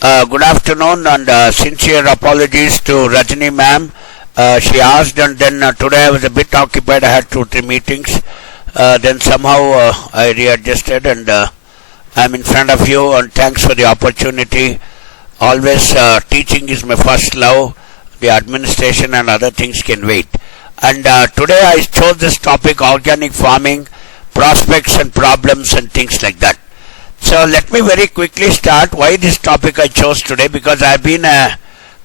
Good afternoon, and sincere apologies to Rajani ma'am. She asked, and then today I was a bit occupied. I had 2-3 meetings. Then somehow I readjusted, and I'm in front of you. And thanks for the opportunity. Always teaching is my first love. The administration and other things can wait. And today I chose this topic: organic farming, prospects and problems and things like that. So let me very quickly start why this topic I chose today, because I've been a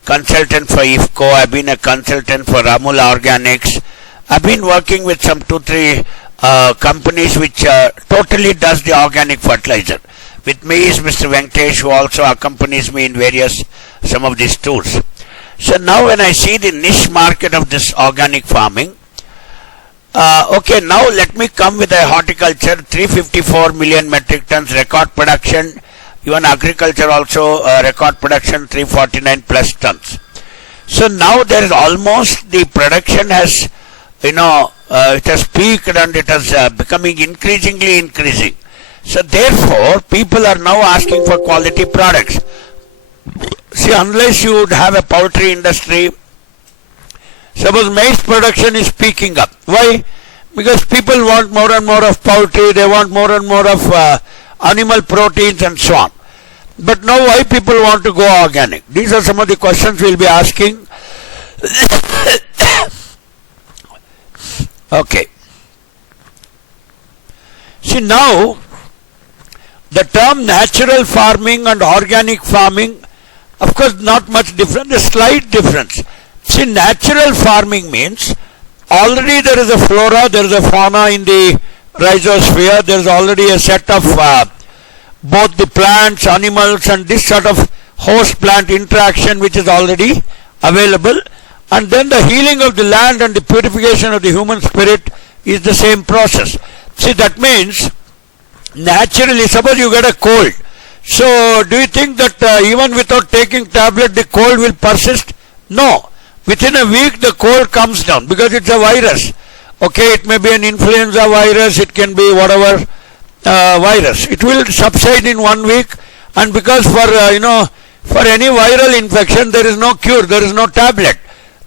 consultant for IFCO, I've been a consultant for Amula Organics, I've been working with some 2-3 companies which totally does the organic fertilizer. With me is Mr. Venkatesh, who also accompanies me in various some of these tours. So now when I see the niche market of this organic farming, okay, now let me come with a horticulture, 354 million metric tons record production, even agriculture also record production 349 plus tons. So now there is almost the production has, it has peaked and it is becoming increasingly increasing. So therefore people are now asking for quality products. See, unless you would have a poultry industry, suppose maize production is peaking up. Why? Because people want more and more of poultry, they want more and more of animal proteins and so on. But now why people want to go organic? These are some of the questions we'll be asking. Okay. See, now the term natural farming and organic farming, of course not much different, a slight difference. See, natural farming means already there is a flora, there is a fauna in the rhizosphere, there is already a set of both the plants, animals and this sort of host plant interaction which is already available, and then the healing of the land and the purification of the human spirit is the same process. See, that means naturally, suppose you get a cold, so do you think that even without taking tablet the cold will persist? No. Within a week the cold comes down because it's a virus. Okay, it may be an influenza virus, it can be whatever virus. It will subside in 1 week, and because for any viral infection there is no cure, there is no tablet.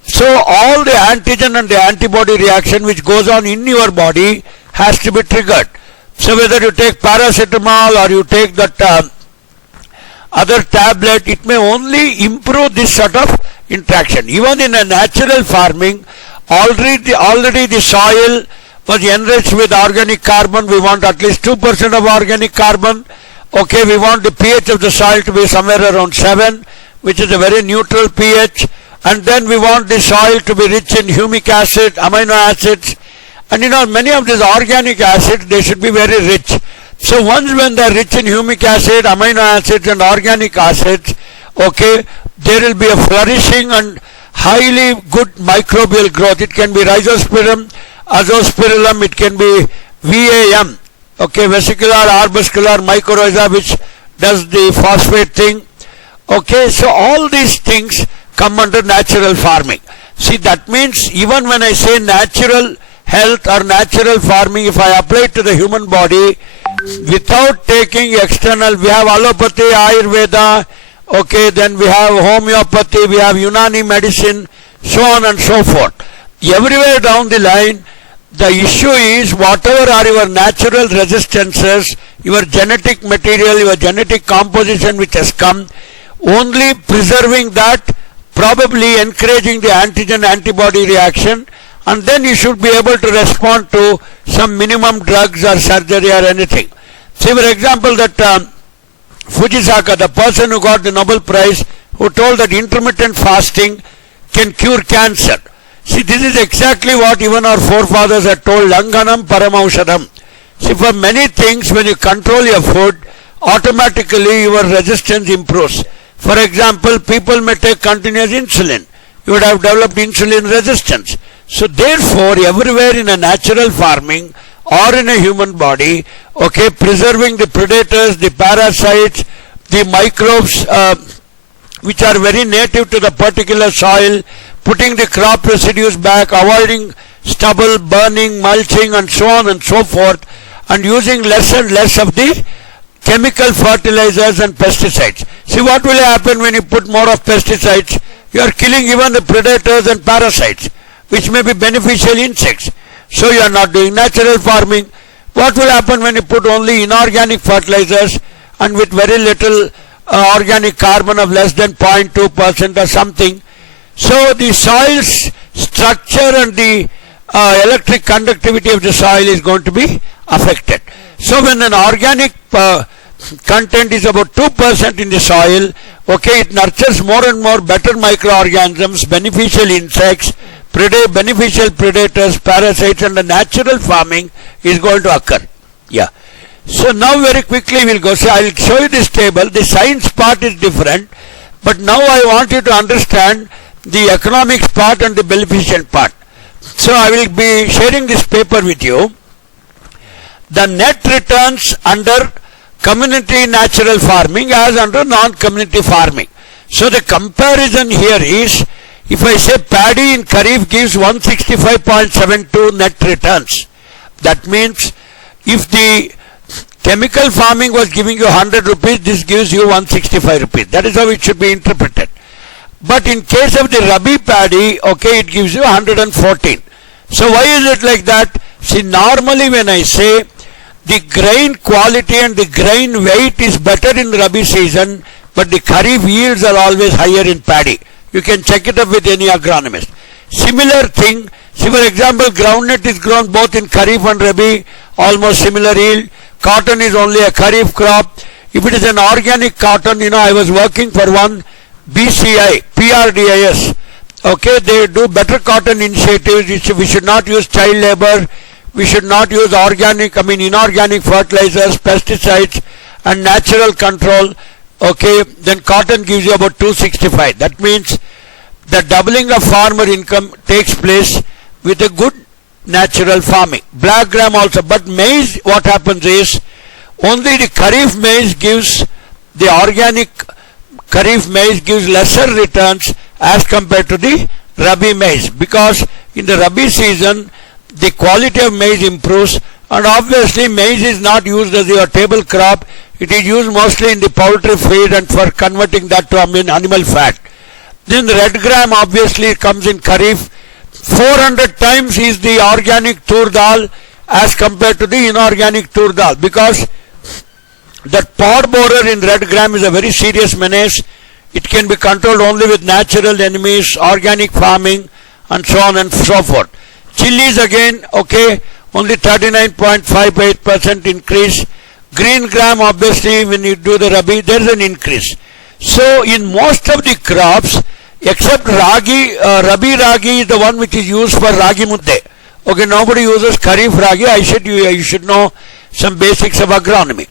So all the antigen and the antibody reaction which goes on in your body has to be triggered. So whether you take paracetamol or you take that other tablet, it may only improve this sort of interaction. Even in a natural farming, already the soil was enriched with organic carbon. We want at least 2% of organic carbon. Okay, we want the pH of the soil to be somewhere around 7, which is a very neutral pH. And then we want the soil to be rich in humic acid, amino acids. And many of these organic acids, they should be very rich. So once when they are rich in humic acid, amino acids and organic acids, okay, there will be a flourishing and highly good microbial growth. It can be rhizospirillum, azospirillum, it can be VAM, okay, vesicular arbuscular mycorrhiza, which does the phosphate thing. Okay, so all these things come under natural farming. See, that means even when I say natural health or natural farming, if I apply it to the human body without taking external, we have allopathy, Ayurveda, okay, then we have homeopathy, we have Unani medicine, so on and so forth. Everywhere down the line, the issue is whatever are your natural resistances, your genetic material, your genetic composition which has come, only preserving that, probably encouraging the antigen antibody reaction, and then you should be able to respond to some minimum drugs or surgery or anything. See, for example, that Fujisaka, the person who got the Nobel Prize, who told that intermittent fasting can cure cancer. See, this is exactly what even our forefathers had told, Langanam Paramaushadam. See, for many things, when you control your food, automatically your resistance improves. For example, people may take continuous insulin. You would have developed insulin resistance. So therefore, everywhere in a natural farming or in a human body, okay, preserving the predators, the parasites, the microbes which are very native to the particular soil, putting the crop residues back, avoiding stubble, burning, mulching and so on and so forth, and using less and less of the chemical fertilizers and pesticides. See what will happen when you put more of pesticides? You are killing even the predators and parasites, which may be beneficial insects. So you are not doing natural farming. What will happen when you put only inorganic fertilizers and with very little organic carbon of less than 0.2% or something? So the soil's structure and the electric conductivity of the soil is going to be affected. So when an organic content is about 2% in the soil, okay, it nurtures more and more better microorganisms, beneficial insects, beneficial predators, parasites, and the natural farming is going to occur. Yeah. So now very quickly we'll go. So I'll show you this table. The science part is different, but now I want you to understand the economics part and the beneficent part. So I will be sharing this paper with you. The net returns under community natural farming as under non-community farming. So the comparison here is, if I say paddy in Kharif gives 165.72 net returns, that means if the chemical farming was giving you 100 rupees, this gives you 165 rupees. That is how it should be interpreted. But in case of the Rabi paddy, okay, it gives you 114. So why is it like that? See, normally when I say the grain quality and the grain weight is better in Rabi season, but the Kharif yields are always higher in paddy. You can check it up with any agronomist. Similar thing, see for example, groundnut is grown both in Kharif and Rabi, almost similar yield. Cotton is only a Kharif crop. If it is an organic cotton, I was working for one BCI, PRDIS. Okay, they do better cotton initiatives. We should not use child labor. We should not use inorganic fertilizers, pesticides, and natural control. Okay, then cotton gives you about 265. That means the doubling of farmer income takes place with a good natural farming. Black gram also. But maize, what happens is, only the Kharif maize gives, the organic Kharif maize gives lesser returns as compared to the Rabi maize, because in the Rabi season the quality of maize improves, and obviously maize is not used as your table crop. It is used mostly in the poultry feed and for converting that to animal fat. Then the red gram obviously comes in Kharif. 400 times is the organic tur dal as compared to the inorganic tur dal, because that pod borer in red gram is a very serious menace. It can be controlled only with natural enemies, organic farming, and so on and so forth. Chilies again, okay, only 39.58% increase. Green gram, obviously, when you do the Rabi, there is an increase. So in most of the crops, except ragi, Rabi ragi is the one which is used for ragi mudde. Okay, nobody uses Kharif ragi. You should know some basics of agronomy.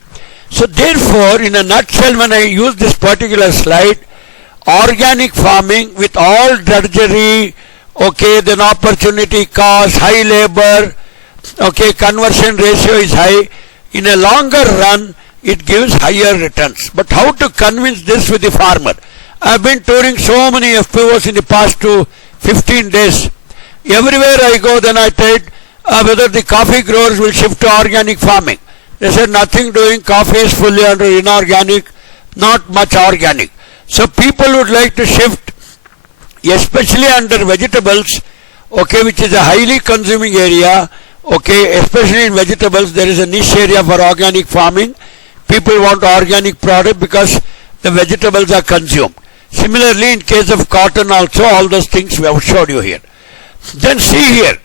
So therefore, in a nutshell, when I use this particular slide, organic farming with all drudgery, okay, then opportunity cost, high labor, okay, conversion ratio is high. In a longer run, it gives higher returns. But how to convince this with the farmer? I have been touring so many FPOs in the past 15 days. Everywhere I go, then I tried whether the coffee growers will shift to organic farming. They said nothing doing, coffee is fully under inorganic, not much organic. So people would like to shift, especially under vegetables, okay, which is a highly consuming area, okay, especially in vegetables, there is a niche area for organic farming. People want organic product because the vegetables are consumed. Similarly, in case of cotton also, all those things we have showed you here. Then see here,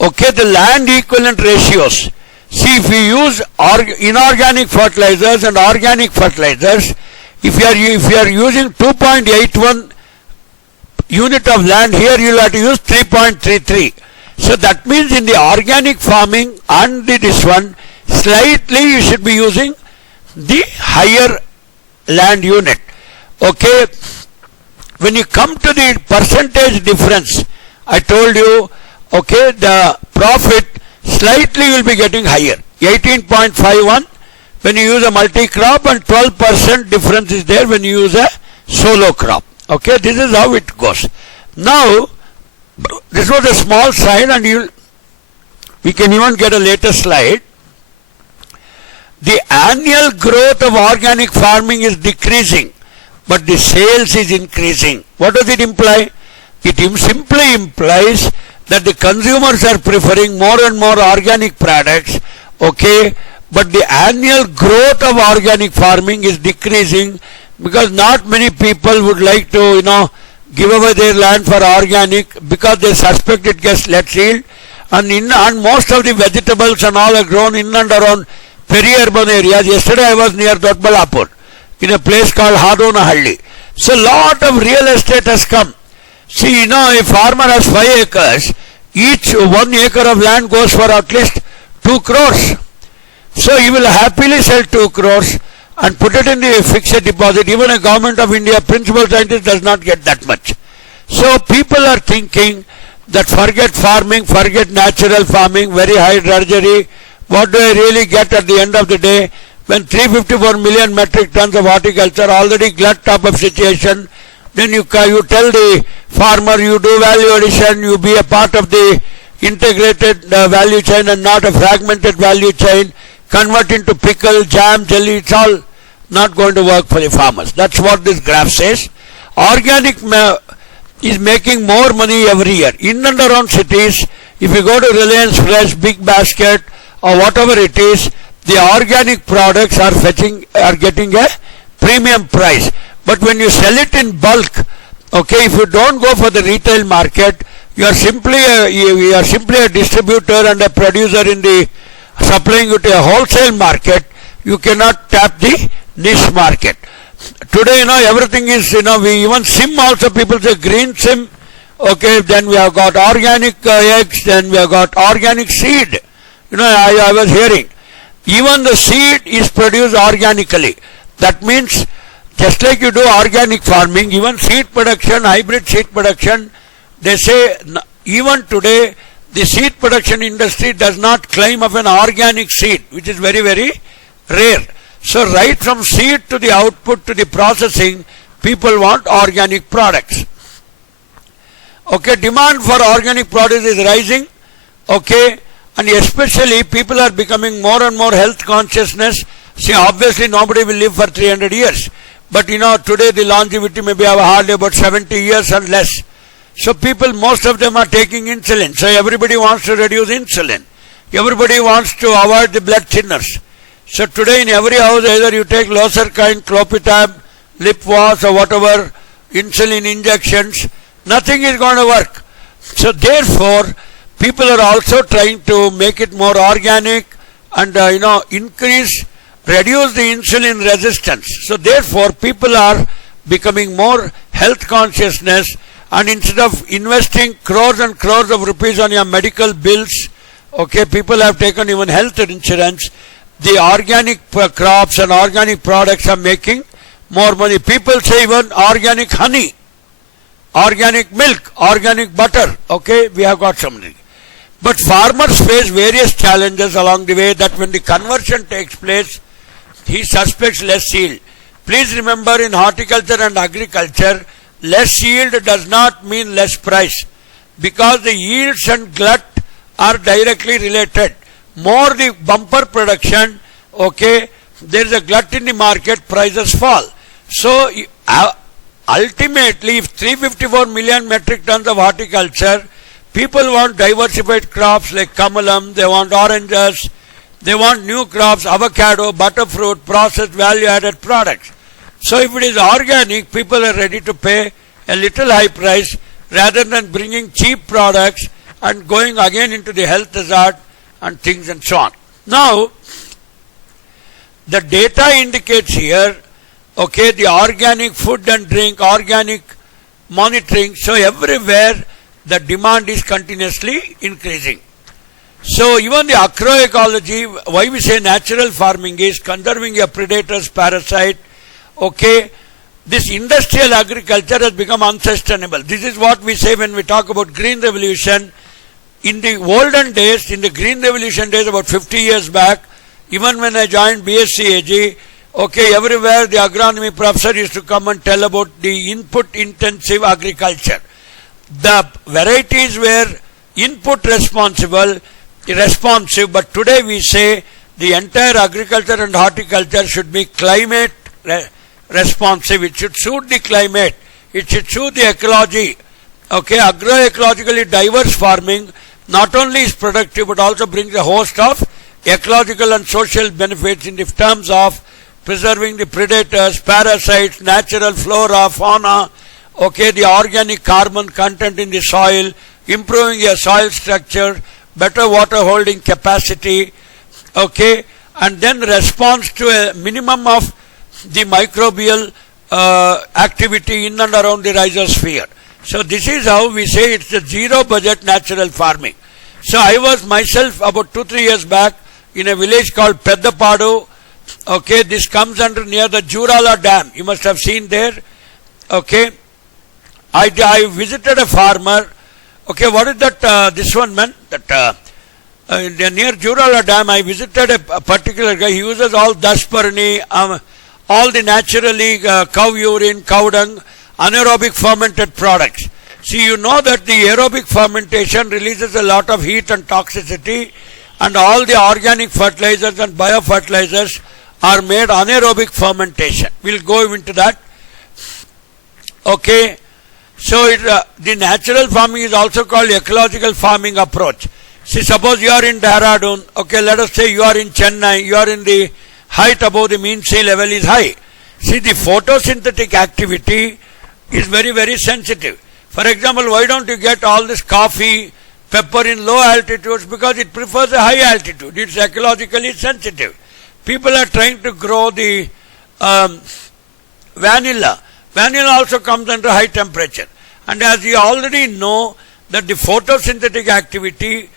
okay, the land equivalent ratios. See, if we use inorganic fertilizers and organic fertilizers, if you are using 2.81 unit of land, here you will have to use 3.33. So that means in the organic farming and this one, slightly you should be using the higher land unit. Okay, when you come to the percentage difference, I told you, okay, the profit slightly will be getting higher, 18.51 when you use a multi-crop, and 12% difference is there when you use a solo crop. Okay, this is how it goes. Now, this was a small slide, and we can even get a later slide. the annual growth of organic farming is decreasing, but the sales is increasing. What does it imply? It simply implies that the consumers are preferring more and more organic products, okay, but the annual growth of organic farming is decreasing because not many people would like to, give away their land for organic because they suspect it gets less yield, and most of the vegetables and all are grown in and around peri-urban areas. Yesterday I was near Dotbalapur in a place called Hadonahalli. So lot of real estate has come. See, a farmer has 5 acres. Each 1 acre of land goes for at least 2 crores. So he will happily sell 2 crores and put it in the fixed deposit. Even a government of India principal scientist does not get that much. So people are thinking that forget farming, forget natural farming, very high drudgery. What do I really get at the end of the day? When 354 million metric tons of horticulture already glut top of situation, then you tell the farmer you do value addition, you be a part of the integrated value chain and not a fragmented value chain, convert into pickle, jam, jelly, it's all not going to work for the farmers. That's what this graph says. Organic is making more money every year. In and around cities, if you go to Reliance Fresh, Big Basket or whatever it is, the organic products are getting a premium price. But when you sell it in bulk, okay, if you don't go for the retail market, you are simply a distributor and a producer in the supplying it to a wholesale market. You cannot tap the niche market. Today, everything is, we even SIM also, people say green SIM. Okay, then we have got organic eggs, then we have got organic seed. I was hearing. Even the seed is produced organically. That means, just like you do organic farming, even seed production, hybrid seed production, they say, even today, the seed production industry does not claim of an organic seed, which is very, very rare. So right from seed to the output to the processing, people want organic products. Okay, demand for organic products is rising. Okay, and especially people are becoming more and more health consciousness. See, obviously nobody will live for 300 years. But today the longevity may be hardly about 70 years and less. So people, most of them are taking insulin. So everybody wants to reduce insulin. Everybody wants to avoid the blood thinners. So today in every house, either you take Losartan, Clopidogrel, lip wash or whatever, insulin injections, nothing is going to work. So therefore, people are also trying to make it more organic and, reduce the insulin resistance. So therefore, people are becoming more health consciousness, and instead of investing crores and crores of rupees on your medical bills, okay, people have taken even health insurance. The organic crops and organic products are making more money. People say even organic honey, organic milk, organic butter. Okay, we have got something. But farmers face various challenges along the way that when the conversion takes place, he suspects less yield. Please remember, in horticulture and agriculture, less yield does not mean less price, because the yields and glut are directly related. More the bumper production, okay, there is a glut in the market, prices fall. So ultimately, if 354 million metric tons of horticulture, people want diversified crops like kamalam, they want oranges, they want new crops, avocado, butterfruit, processed value-added products. So if it is organic, people are ready to pay a little high price rather than bringing cheap products and going again into the health hazard and things and so on. Now, the data indicates here, okay, the organic food and drink, organic monitoring. So everywhere the demand is continuously increasing. So even the agroecology, why we say natural farming is conserving a predator's parasite. Okay, this industrial agriculture has become unsustainable. This is what we say when we talk about green revolution. In the olden days, in the green revolution days about 50 years back, even when I joined BSc AG, okay, everywhere the agronomy professor used to come and tell about the input intensive agriculture. The varieties were input responsive, but today we say the entire agriculture and horticulture should be climate responsive. It should suit the climate. It should suit the ecology. Okay, agroecologically diverse farming not only is productive but also brings a host of ecological and social benefits in the terms of preserving the predators, parasites, natural flora, fauna, okay, the organic carbon content in the soil, improving your soil structure, better water holding capacity, okay, and then response to a minimum of the microbial activity in and around the rhizosphere. So this is how we say it's a zero budget natural farming. So I was myself about 2-3 years back in a village called Peddapadu. Okay, this comes under near the Jurala Dam. You must have seen there. Okay, I visited a farmer. Okay, what is that? This one meant that near Jurala Dam, I visited a particular guy. He uses all dasparni, all the naturally cow urine, cow dung, anaerobic fermented products. See, you know that the aerobic fermentation releases a lot of heat and toxicity, and all the organic fertilizers and biofertilizers are made anaerobic fermentation. We'll go into that. Okay, so the natural farming is also called ecological farming approach. See, suppose you are in Dehradun, okay, let us say you are in Chennai, you are in the height above the mean sea level is high. See, the photosynthetic activity is very, very sensitive. For example, why don't you get all this coffee, pepper in low altitudes? Because it prefers a high altitude. It's ecologically sensitive. People are trying to grow the vanilla. Vanilla also comes under high temperature. And as you already know that the photosynthetic activity,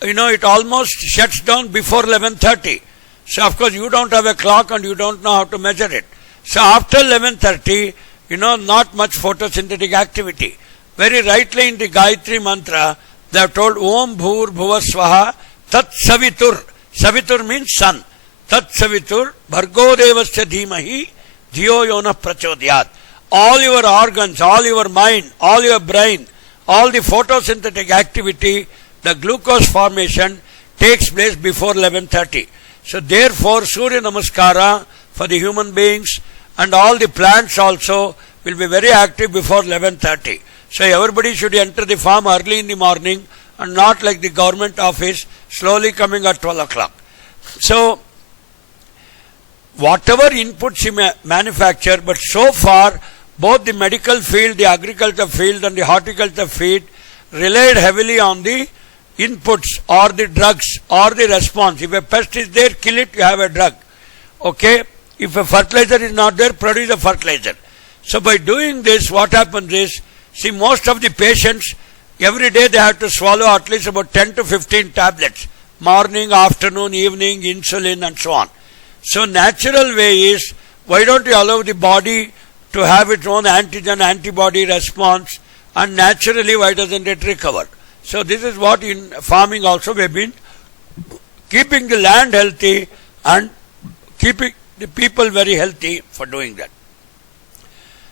it almost shuts down before 11:30. So of course you don't have a clock and you don't know how to measure it. So after 11:30, not much photosynthetic activity. Very rightly in the Gayatri mantra, they have told Om Bhur Bhuva Swaha Tat Savitur. Savitur means sun. Tat Savitur Bhargo Devasya Dhimahi Dhiyo Yona Prachodhyat. All your organs, all your mind, all your brain, all the photosynthetic activity, the glucose formation takes place before 11:30. So therefore Surya Namaskara for the human beings and all the plants also will be very active before 11:30. So everybody should enter the farm early in the morning and not like the government office slowly coming at 12 o'clock. So whatever inputs you manufacture, but so far both the medical field, the agriculture field and the horticulture field relied heavily on the inputs or the drugs or the response. If a pest is there, kill it, you have a drug. Okay? If a fertilizer is not there, produce a fertilizer. So by doing this, what happens is, see, most of the patients, every day they have to swallow at least about 10 to 15 tablets. Morning, afternoon, evening, insulin and so on. So natural way is, why don't you allow the body to have its own antigen antibody response, and naturally why doesn't it recover? So this is what in farming also we have been keeping the land healthy and keeping the people very healthy for doing that.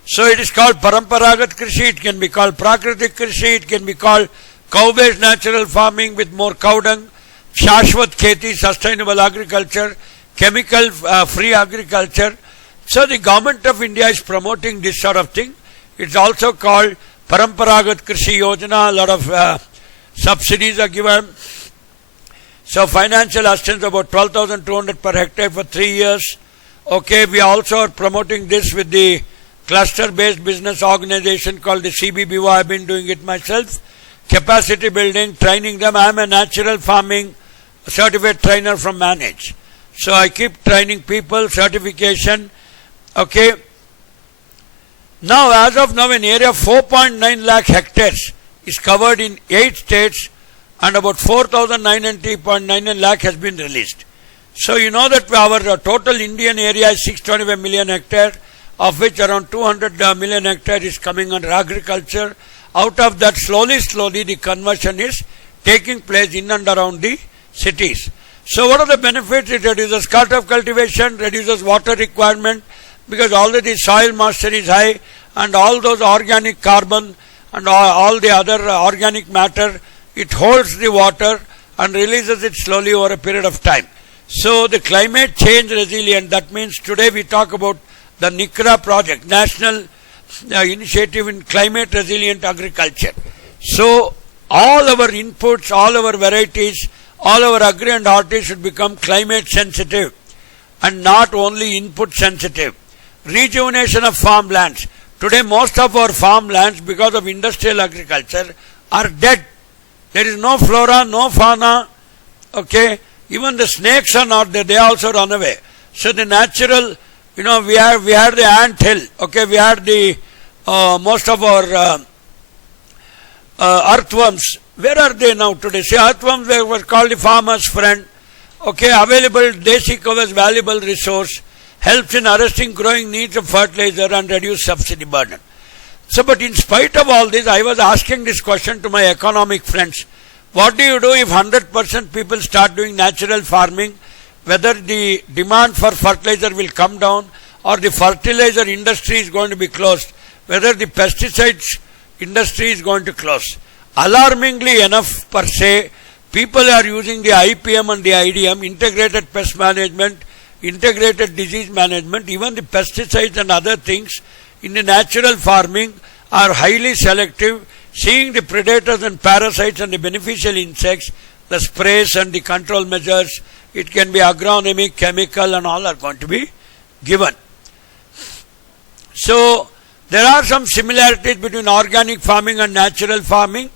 So it is called Paramparagat Krishi, it can be called Prakritik Krishi, it can be called cow-based natural farming with more cow dung, Shashwat Kheti, sustainable agriculture, chemical free agriculture. So the government of India is promoting this sort of thing. It's also called Paramparagat Krishi Yojana, a lot of subsidies are given. So financial assistance about 12,200 per hectare for 3 years. Okay, we also are promoting this with the cluster-based business organization called the CBBO. I've been doing it myself. Capacity building, training them. I'm a natural farming certificate trainer from Manage. So I keep training people, certification. Okay. Now, as of now, an area of 4.9 lakh hectares is covered in 8 states and about 4,990.99 lakh has been released. So you know that our total Indian area is 625 million hectares, of which around 200 million hectares is coming under agriculture. Out of that, slowly the conversion is taking place in and around the cities. So what are the benefits? It reduces cost of cultivation, reduces water requirement, because already soil moisture is high and all those organic carbon and all the other organic matter, it holds the water and releases it slowly over a period of time. So the climate change resilient, that means today we talk about the NICRA project, National Initiative in Climate Resilient Agriculture. So all our inputs, all our varieties, all our agri and horti should become climate sensitive and not only input sensitive. Rejuvenation of farmlands. Today most of our farmlands, because of industrial agriculture, are dead. There is no flora, no fauna. Okay, even the snakes are not there, they also run away. So the natural, we had the ant hill. Okay, we had the most of our earthworms. Where are they now today? See, earthworms were called the farmer's friend. Okay, available desi covers valuable resource, helps in arresting growing needs of fertilizer and reduce subsidy burden. So, but in spite of all this, I was asking this question to my economic friends. What do you do if 100% people start doing natural farming? Whether the demand for fertilizer will come down or the fertilizer industry is going to be closed, whether the pesticides industry is going to close. Alarmingly enough per se, people are using the IPM and the IDM, integrated pest management, integrated disease management, even the pesticides and other things in the natural farming are highly selective, seeing the predators and parasites and the beneficial insects, the sprays and the control measures. It can be agronomic, chemical and all are going to be given. So there are some similarities between organic farming and natural farming.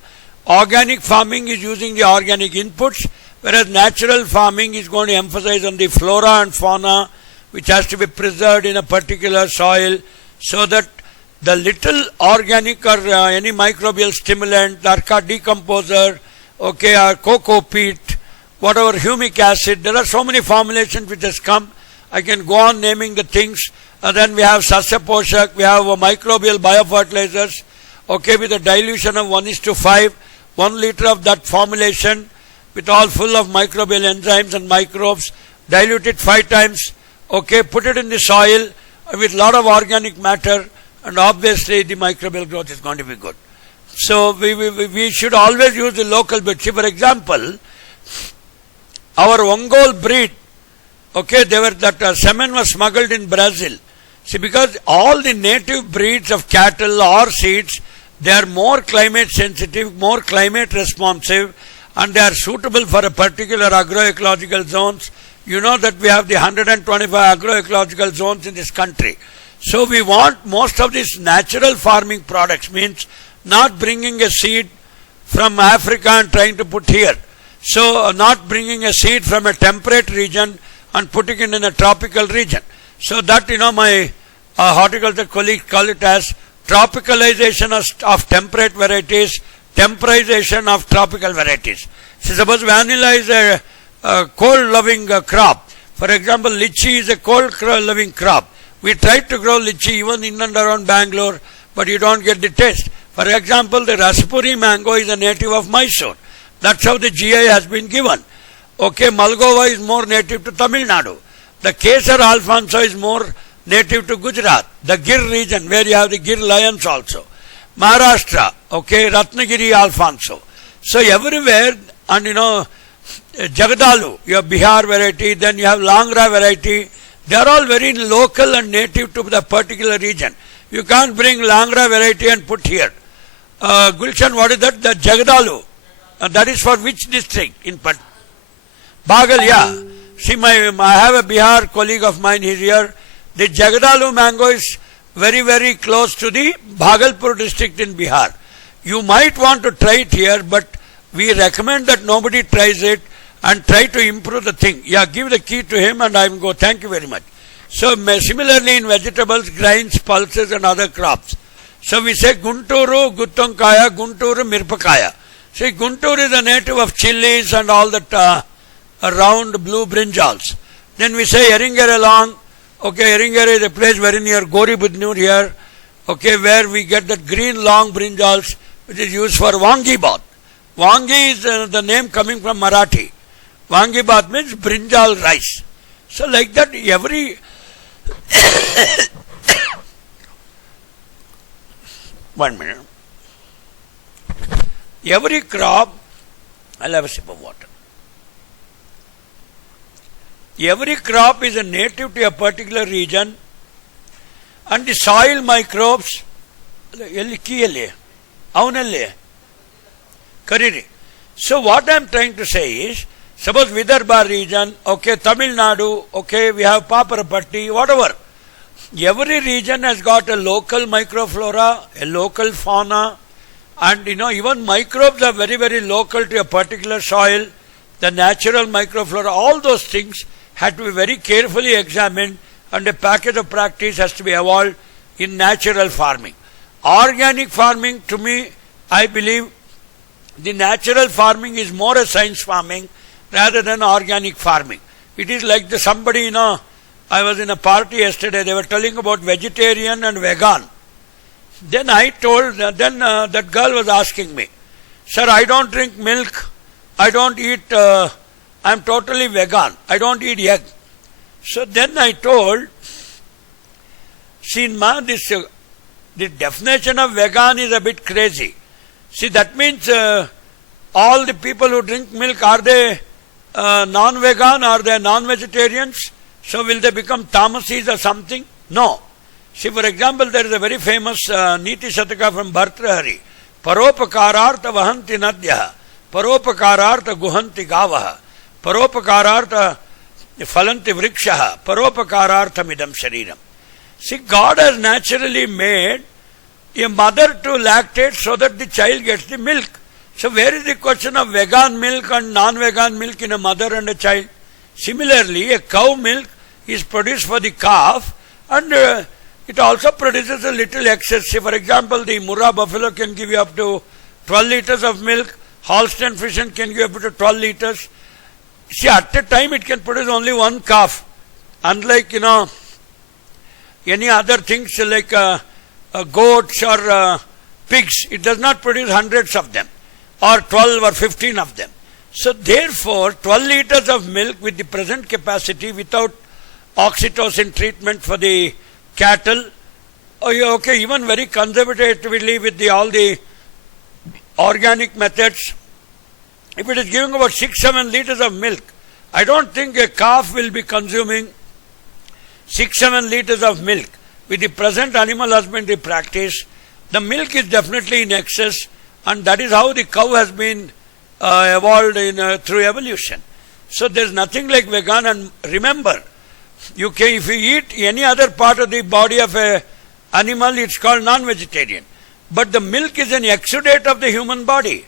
Organic farming is using the organic inputs, whereas natural farming is going to emphasize on the flora and fauna, which has to be preserved in a particular soil, so that the little organic or any microbial stimulant, or decomposer, okay, or cocoa peat, whatever, humic acid, there are so many formulations which has come. I can go on naming the things. And then we have Sasya Poshak, we have microbial biofertilizers, okay, with a dilution of 1:5, 1 liter of that formulation with all full of microbial enzymes and microbes, dilute it 5 times, okay, put it in the soil with lot of organic matter, and obviously the microbial growth is going to be good. So we should always use the local breed. See, for example, our Ongole breed, okay, that semen was smuggled in Brazil. See, because all the native breeds of cattle or seeds, they are more climate sensitive, more climate responsive, and they are suitable for a particular agroecological zones. You know that we have the 125 agroecological zones in this country. So we want most of these natural farming products, means not bringing a seed from Africa and trying to put here. So not bringing a seed from a temperate region and putting it in a tropical region. So that, my horticulture colleagues call it as tropicalization of temperate varieties, temperization of tropical varieties. So suppose vanilla is a cold-loving crop. For example, lychee is a cold-loving crop. We tried to grow lychee even in and around Bangalore, but you don't get the taste. For example, the Raspberry mango is a native of Mysore. That's how the GI has been given. Okay, Malgova is more native to Tamil Nadu. The Kesar Alfonso is more native to Gujarat. The Gir region, where you have the Gir lions also. Maharashtra, okay, Ratnagiri Alfonso. So everywhere, and Jagadalu, you have Bihar variety, then you have Langra variety. They are all very local and native to the particular region. You can't bring Langra variety and put here. Gulshan, what is that? The Jagadalu. That is for which district? In Bagal, yeah. See, I have a Bihar colleague of mine, he's here. The Jagadalu mango is very, very close to the Bhagalpur district in Bihar. You might want to try it here, but we recommend that nobody tries it and try to improve the thing. Yeah, give the key to him and I will go. Thank you very much. So, similarly in vegetables, grains, pulses and other crops. So, we say Gunturu, Guttonkaya, Gunturu, Mirpakaya. See, Guntur is a native of chilies and all that round blue brinjals. Then we say Eringere long. Okay, Eringere is a place very near Goribudnur here. Okay, where we get that green long brinjals, which is used for Wangibath. Wangi is the name coming from Marathi. Wangibath means brinjal rice. So like that, every one minute. Every crop, I'll have a sip of water. every crop is a native to a particular region, and the soil microbes, so what I am trying to say is, suppose Vidarbha region, okay, Tamil Nadu, okay, we have Paparapatti, whatever. Every region has got a local microflora, a local fauna, and even microbes are very, very local to a particular soil. The natural microflora, all those things have to be very carefully examined, and a package of practice has to be evolved in natural farming. Organic farming, to me, I believe the natural farming is more a science farming rather than organic farming. It is like somebody, I was in a party yesterday, they were telling about vegetarian and vegan. Then I told, that girl was asking me, sir, I don't drink milk, I don't eat, I'm totally vegan, I don't eat egg. So then I told, see, the definition of vegan is a bit crazy. See, that means all the people who drink milk, are they non-vegan, are they non-vegetarians? So will they become tamasis or something? No. See, for example, there is a very famous Niti Shataka from Bhartrahari. Paropakarartha vahanti nadyaha, paropakarartha guhanti gavaha, paropakarartha phalanti vrikshaha, paropakarartha midam shariram. See, God has naturally made a mother to lactate so that the child gets the milk. So where is the question of vegan milk and non-vegan milk in a mother and a child? Similarly, a cow milk is produced for the calf, and it also produces a little excess. See, for example, the Murrah buffalo can give you up to 12 liters of milk. Holstein Friesian can give up to 12 liters. See, at a time it can produce only one calf. Unlike, any other things like goats or pigs, it does not produce hundreds of them, or 12 or 15 of them. So therefore, 12 liters of milk with the present capacity without oxytocin treatment for the cattle, okay, even very conservatively with all the organic methods, if it is giving about 6-7 liters of milk, I don't think a calf will be consuming 6-7 liters of milk. With the present animal husbandry practice, the milk is definitely in excess, and that is how the cow has been evolved through evolution. So there is nothing like vegan. And remember, if you eat any other part of the body of an animal, it's called non-vegetarian. But the milk is an exudate of the human body.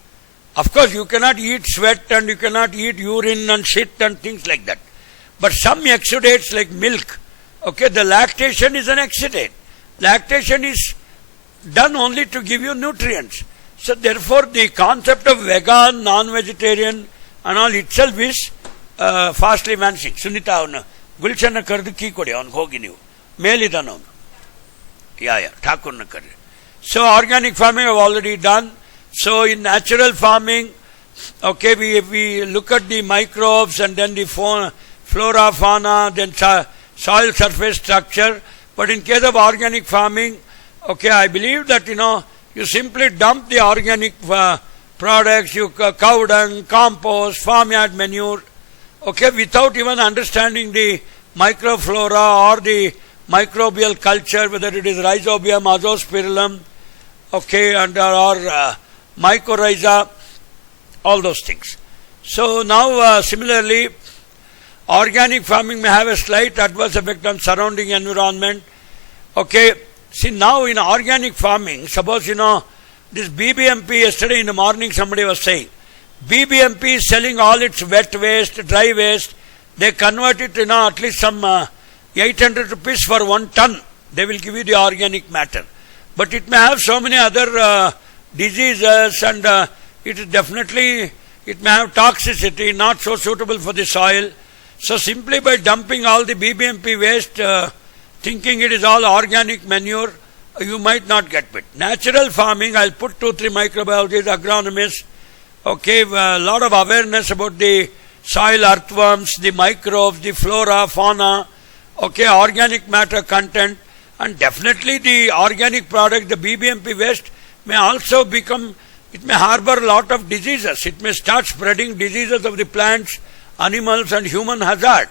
Of course, you cannot eat sweat and you cannot eat urine and shit and things like that. But some exudates like milk, okay, the lactation is an exudate. Lactation is done only to give you nutrients. So therefore, the concept of vegan, non-vegetarian and all itself is fastly vanishing. Sunita avana Gulshanna kardu key kodi avana hogi ನೀವು ಮೇಲಿದಾನ ಅವನು ಠಾಕೂರ್ನ curry. So organic farming I've already done. So in natural farming, okay, we look at the microbes and then the flora, fauna, then soil surface structure. But in case of organic farming, okay, I believe that you simply dump the organic products, cow dung, compost, farmyard manure, okay, without even understanding the microflora or the microbial culture, whether it is Rhizobium, Azospirillum, okay, and or mycorrhiza, all those things. So now similarly, organic farming may have a slight adverse effect on surrounding environment. Okay, see, now in organic farming, suppose this BBMP, yesterday in the morning somebody was saying, BBMP is selling all its wet waste, dry waste, they convert it at least some 800 rupees for 1 ton, they will give you the organic matter. But it may have so many other diseases, and it may have toxicity, not so suitable for the soil. So simply by dumping all the BBMP waste, thinking it is all organic manure, you might not get it. Natural farming, I'll put 2-3 microbiologists, agronomists, okay, a lot of awareness about the soil earthworms, the microbes, the flora, fauna, okay, organic matter content, and definitely the organic product, the BBMP waste, may also it may harbor a lot of diseases. It may start spreading diseases of the plants, animals and human hazard.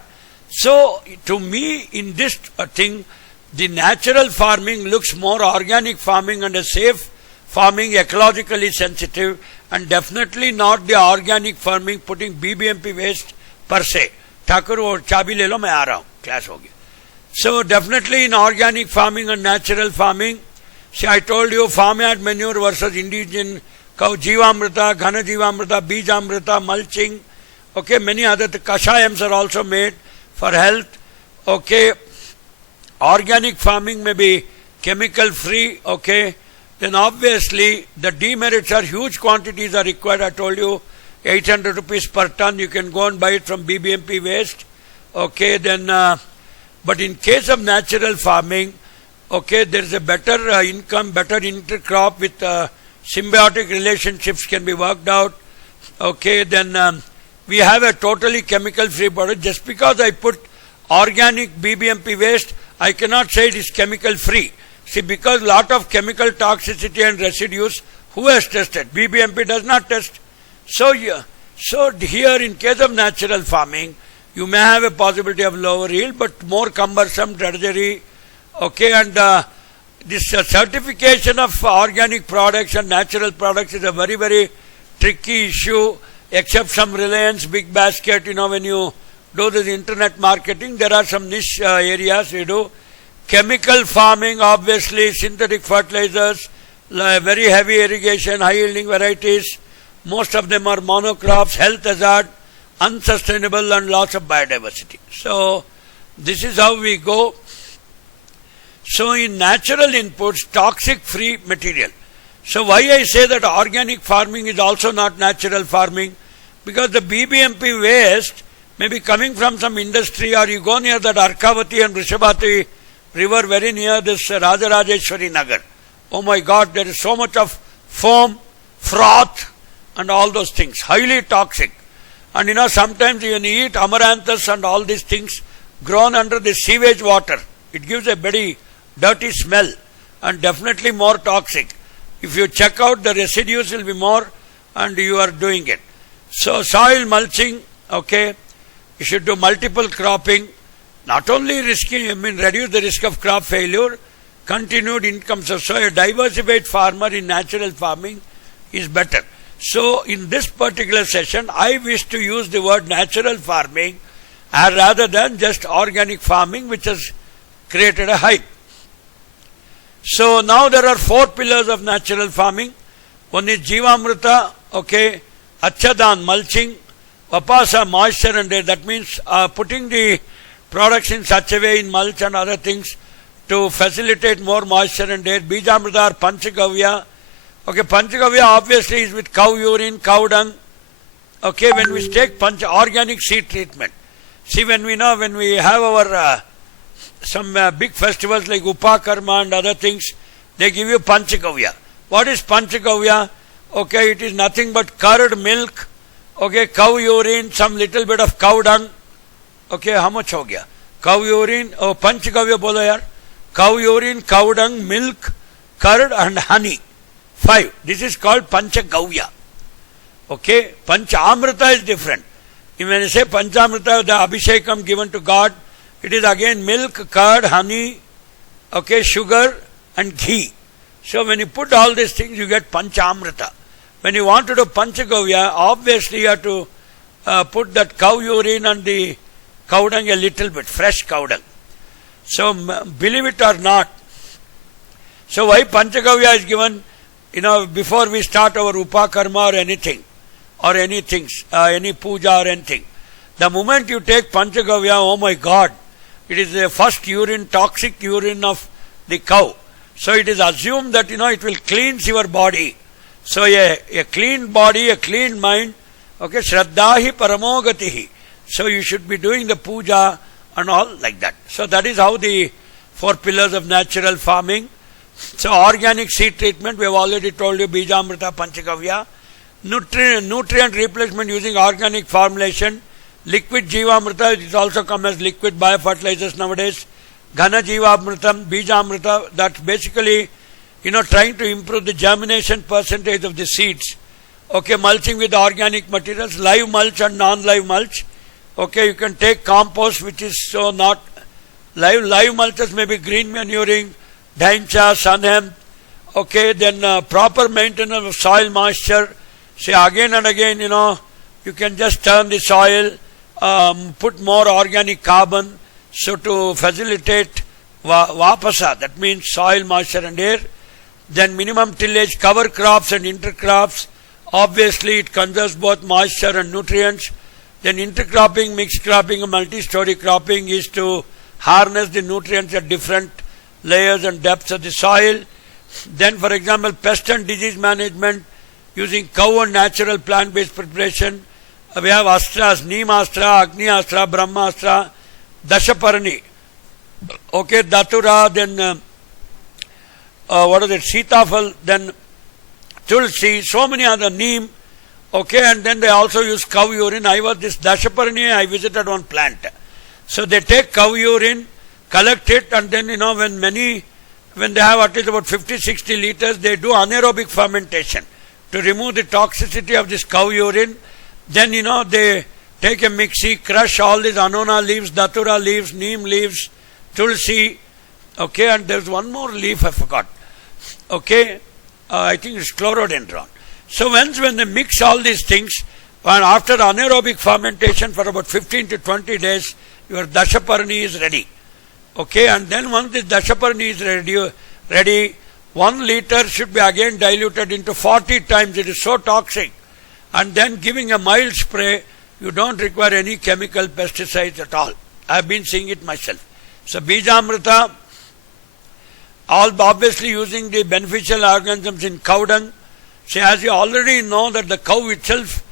So to me, in this thing, the natural farming looks more organic farming and a safe farming, ecologically sensitive, and definitely not the organic farming putting BBMP waste per se. Thakur, wo chabi le lo, main aa raha hu, class ho gaya. So definitely in organic farming and natural farming, see, I told you farmyard manure versus indigenous cow, Jivamrita, Ghana Jivamrita, Bijamrita, mulching, okay, many other kashayams are also made for health, okay. Organic farming may be chemical free, okay. Then obviously the demerits are huge quantities are required. I told you 800 rupees per ton, you can go and buy it from BBMP waste, okay. Then but in case of natural farming, okay, there is a better income, better intercrop with symbiotic relationships can be worked out, okay. Then we have a totally chemical free product. Just because I put organic BBMP waste, I cannot say it is chemical free. See, because lot of chemical toxicity and residues, who has tested? BBMP does not test. So here in case of natural farming, you may have a possibility of lower yield, but more cumbersome drudgery, okay. And this certification of organic products and natural products is a very, very tricky issue, except some Reliance big basket, when you do this internet marketing, there are some niche areas you do. Chemical farming, obviously, synthetic fertilizers, very heavy irrigation, high yielding varieties, most of them are monocrops, health hazard, unsustainable and loss of biodiversity. So this is how we go. So in natural inputs, toxic free material. So why I say that organic farming is also not natural farming? Because the BBMP waste may be coming from some industry, or you go near that Arkavati and Rishabhati river, very near this Rajarajeshwari Nagar. Oh my God, there is so much of foam, froth and all those things, highly toxic. And sometimes when you eat amaranthus and all these things grown under the sewage water, it gives a very dirty smell and definitely more toxic. If you check out, the residues will be more and you are doing it. So soil mulching, okay, you should do multiple cropping, not only reduce the risk of crop failure, continued income. So a diversified farmer in natural farming is better. So in this particular session, I wish to use the word natural farming rather than just organic farming, which has created a hype. So now there are 4 pillars of natural farming. One is Jivamrita, okay, Achadan, mulching, Vapasa, moisture and air. That means putting the products in such a way in mulch and other things to facilitate more moisture and air. Bijamrita or Panchagavya. Okay, Panchagavya obviously is with cow urine, cow dung. Okay, when we take organic seed treatment. See, when we have our some big festivals like Upakarma and other things, they give you Panchagavya. What is Panchagavya? Okay, it is nothing but curd, milk, okay, cow urine, some little bit of cow dung. Okay, how much ho gaya? Cow urine, Panchagavya bolo yaar. Cow urine, cow dung, milk, curd and honey. 5. This is called Panchagavya. Okay, Panchamrita is different. When you say Panchamrita, the Abhishekam given to God, it is again milk, curd, honey, okay, sugar and ghee. So when you put all these things, you get Panchamrita. When you want to do Panchagavya, obviously you have to put that cow urine and the cow dung a little bit, fresh cow dung. So believe it or not, so why Panchagavya is given, before we start our Upakarma or anything, any puja or anything. The moment you take Panchagavya, oh my God, it is the first urine, toxic urine of the cow. So it is assumed that, it will cleanse your body. So a clean body, a clean mind, okay, Shraddhahi Paramogatihi. So you should be doing the puja and all like that. So that is how the 4 pillars of natural farming. So organic seed treatment, we have already told you, Bijamrita, Panchagavya. Nutrient replacement using organic formulation. Liquid Jivamrita, it also comes as liquid biofertilizers nowadays. Ghana Jivamritam, Bijamrita, that's basically, trying to improve the germination percentage of the seeds. Okay, mulching with organic materials, live mulch and non-live mulch. Okay, you can take compost which is so not live mulches, maybe green manuring, daincha, sun hemp. Okay, then proper maintenance of soil moisture. See, again and again, you can just turn the soil, put more organic carbon, so to facilitate vapasa, that means soil moisture and air. Then minimum tillage, cover crops and intercrops. Obviously, it conserves both moisture and nutrients. Then intercropping, mixed cropping, and multi-story cropping is to harness the nutrients at different layers and depths of the soil. Then, for example, pest and disease management using cow and natural plant-based preparation. We have astras, Neem Astra, Agni Astra, Brahmastra, Dashaparani. Okay, Datura, then Sitafal, then Tulsi, so many other Neem. Okay, and then they also use cow urine. This Dashaparani, I visited one plant. So they take cow urine, collect it, and then, when they have at least about 50-60 liters, they do anaerobic fermentation to remove the toxicity of this cow urine. Then, they take a mixie, crush all these anona leaves, datura leaves, neem leaves, tulsi. Okay, and there's one more leaf I forgot. Okay, I think it's chlorhodendron. So when they mix all these things, and after anaerobic fermentation for about 15 to 20 days, your Dashaparani is ready. Okay, and then once this Dashaparani is ready, 1 liter should be again diluted into 40 times. It is so toxic. And then giving a mild spray, you don't require any chemical pesticides at all. I have been seeing it myself. So Bijamrita, all obviously using the beneficial organisms in cow dung. See, as you already know that the cow itself,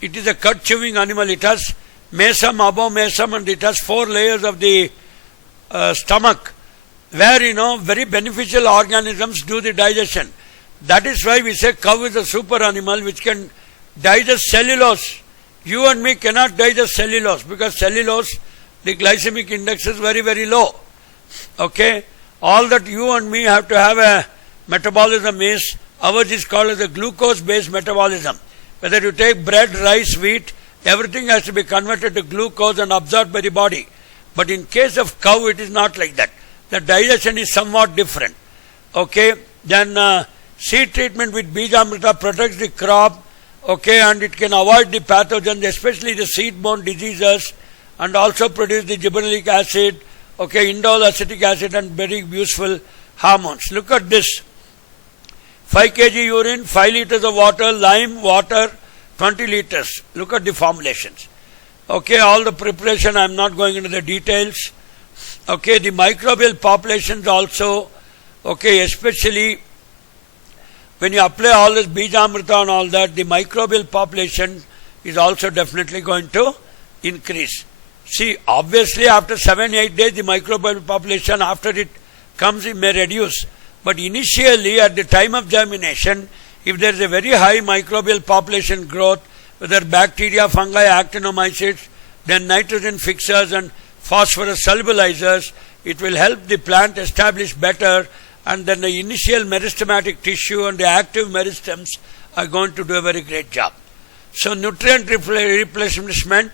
it is a cud chewing animal. It has mesum, above mesum, and it has 4 layers of the stomach, where very beneficial organisms do the digestion. That is why we say cow is a super animal which can digest cellulose. You and me cannot digest cellulose, because cellulose, the glycemic index is very, very low. Okay, all that you and me have to have a metabolism is, ours is called as a glucose based metabolism. Whether you take bread, rice, wheat, everything has to be converted to glucose and absorbed by the body. But in case of cow, it is not like that. The digestion is somewhat different. Okay, then seed treatment with Bijamrita protects the crop. Okay, and it can avoid the pathogens, especially the seed-borne diseases, and also produce the gibberellic acid, okay, indole acetic acid, and very useful hormones. Look at this. 5 kg urine, 5 liters of water, lime, water, 20 liters. Look at the formulations. Okay, all the preparation, I am not going into the details. Okay, the microbial populations also, okay, especially when you apply all this Bijamrita and all that, the microbial population is also definitely going to increase. See, obviously after 7-8 days, the microbial population, after it comes, it may reduce. But initially, at the time of germination, if there is a very high microbial population growth, whether bacteria, fungi, actinomycetes, then nitrogen fixers and phosphorus solubilizers, it will help the plant establish better, and then the initial meristematic tissue and the active meristems are going to do a very great job. So nutrient replenishment.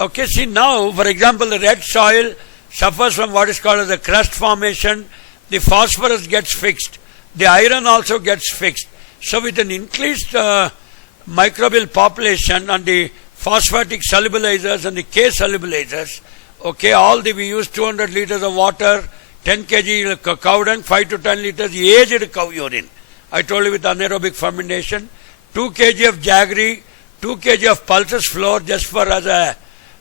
Okay, see now, for example, the red soil suffers from what is called as a crust formation. The phosphorus gets fixed. The iron also gets fixed. So with an increased microbial population and the phosphatic solubilizers and the K solubilizers, okay, we use 200 liters of water, 10 kg cow dung, 5 to 10 liters aged cow urine. I told you with anaerobic fermentation, 2 kg of jaggery, 2 kg of pulses flour just for as a,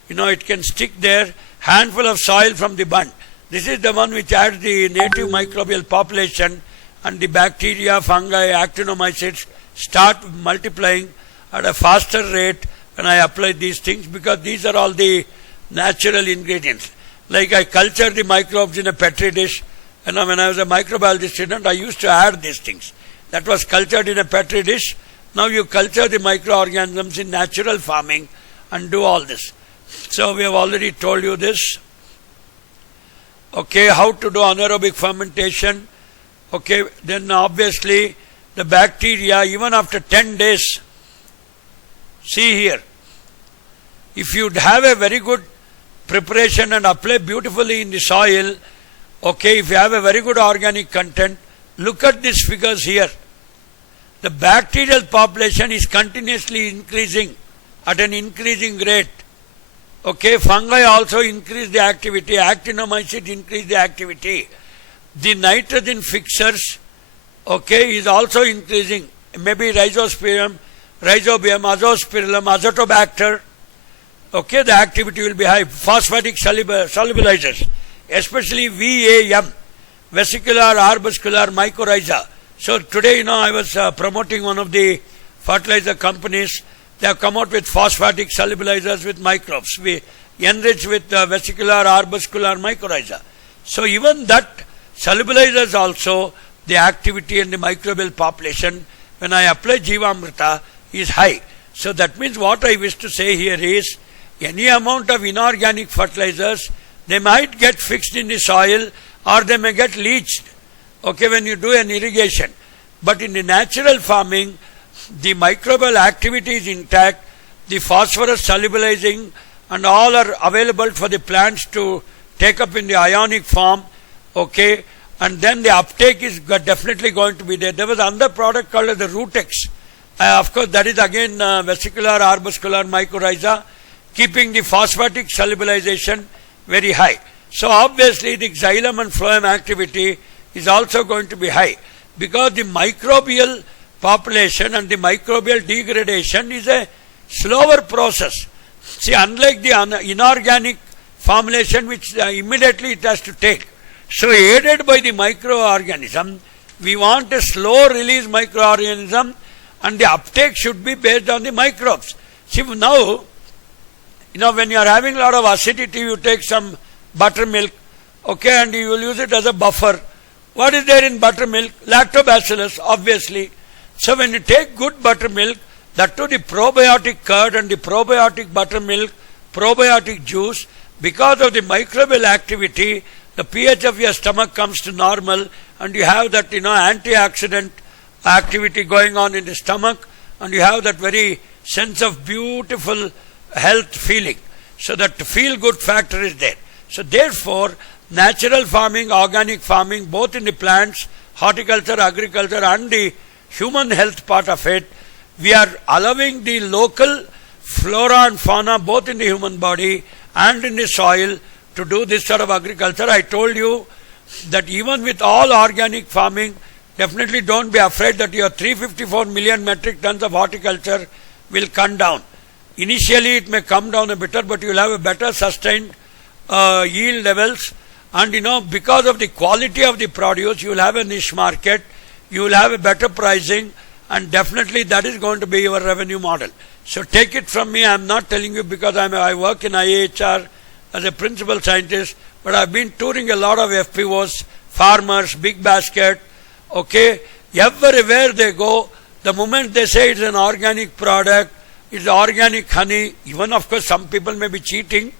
it can stick there, handful of soil from the bund. This is the one which adds the native microbial population, and the bacteria, fungi, actinomycetes start multiplying at a faster rate when I apply these things, because these are all the natural ingredients. Like I culture the microbes in a petri dish, and when I was a microbiology student, I used to add these things. That was cultured in a petri dish. Now you culture the microorganisms in natural farming and do all this. So we have already told you this. Okay, how to do anaerobic fermentation. Okay, then obviously the bacteria, even after 10 days, see here, if you have a very good preparation and apply beautifully in the soil, okay, if you have a very good organic content, look at these figures here. The bacterial population is continuously increasing at an increasing rate. Okay, fungi also increase the activity, actinomycete increase the activity. The nitrogen fixers, okay, is also increasing. Maybe rhizobium, azospirillum, azotobacter. Okay, the activity will be high. Phosphatic solubilizers, especially VAM, vesicular arbuscular mycorrhiza. So today, I was promoting one of the fertilizer companies. They have come out with phosphatic solubilizers with microbes. We enrich with vesicular arbuscular mycorrhiza. So even that solubilizers also, the activity in the microbial population, when I apply Jivamrita, is high. So that means what I wish to say here is, any amount of inorganic fertilizers, they might get fixed in the soil or they may get leached, okay, when you do an irrigation. But in the natural farming, the microbial activity is intact, the phosphorus solubilizing and all are available for the plants to take up in the ionic form, okay, and then the uptake is definitely going to be there. There was another product called as the Rootex. Of course, that is again vesicular arbuscular mycorrhiza, keeping the phosphatic solubilization very high. So obviously the xylem and phloem activity is also going to be high, because the microbial population and the microbial degradation is a slower process. See, unlike the inorganic formulation which immediately it has to take. So aided by the microorganism, we want a slow release microorganism, and the uptake should be based on the microbes. See, now, when you are having a lot of acidity, you take some buttermilk, okay, and you will use it as a buffer. What is there in buttermilk? Lactobacillus, obviously. So when you take good buttermilk, that too the probiotic curd and the probiotic buttermilk, probiotic juice, because of the microbial activity, the pH of your stomach comes to normal, and you have that antioxidant activity going on in the stomach, and you have that very sense of beautiful health feeling. So that feel good factor is there. So therefore, natural farming, organic farming, both in the plants, horticulture, agriculture and the human health part of it, we are allowing the local flora and fauna both in the human body and in the soil to do this sort of agriculture. I told you that even with all organic farming, definitely don't be afraid that your 354 million metric tons of horticulture will come down. Initially it may come down a bit, but you will have a better sustained yield levels, and because of the quality of the produce, you will have a niche market, you will have a better pricing, and definitely that is going to be your revenue model. So take it from me, I am not telling you because I work in IIHR as a principal scientist, but I have been touring a lot of FPOs, farmers, big basket, okay, everywhere they go, the moment they say it's an organic product, it's organic honey, even of course some people may be cheating,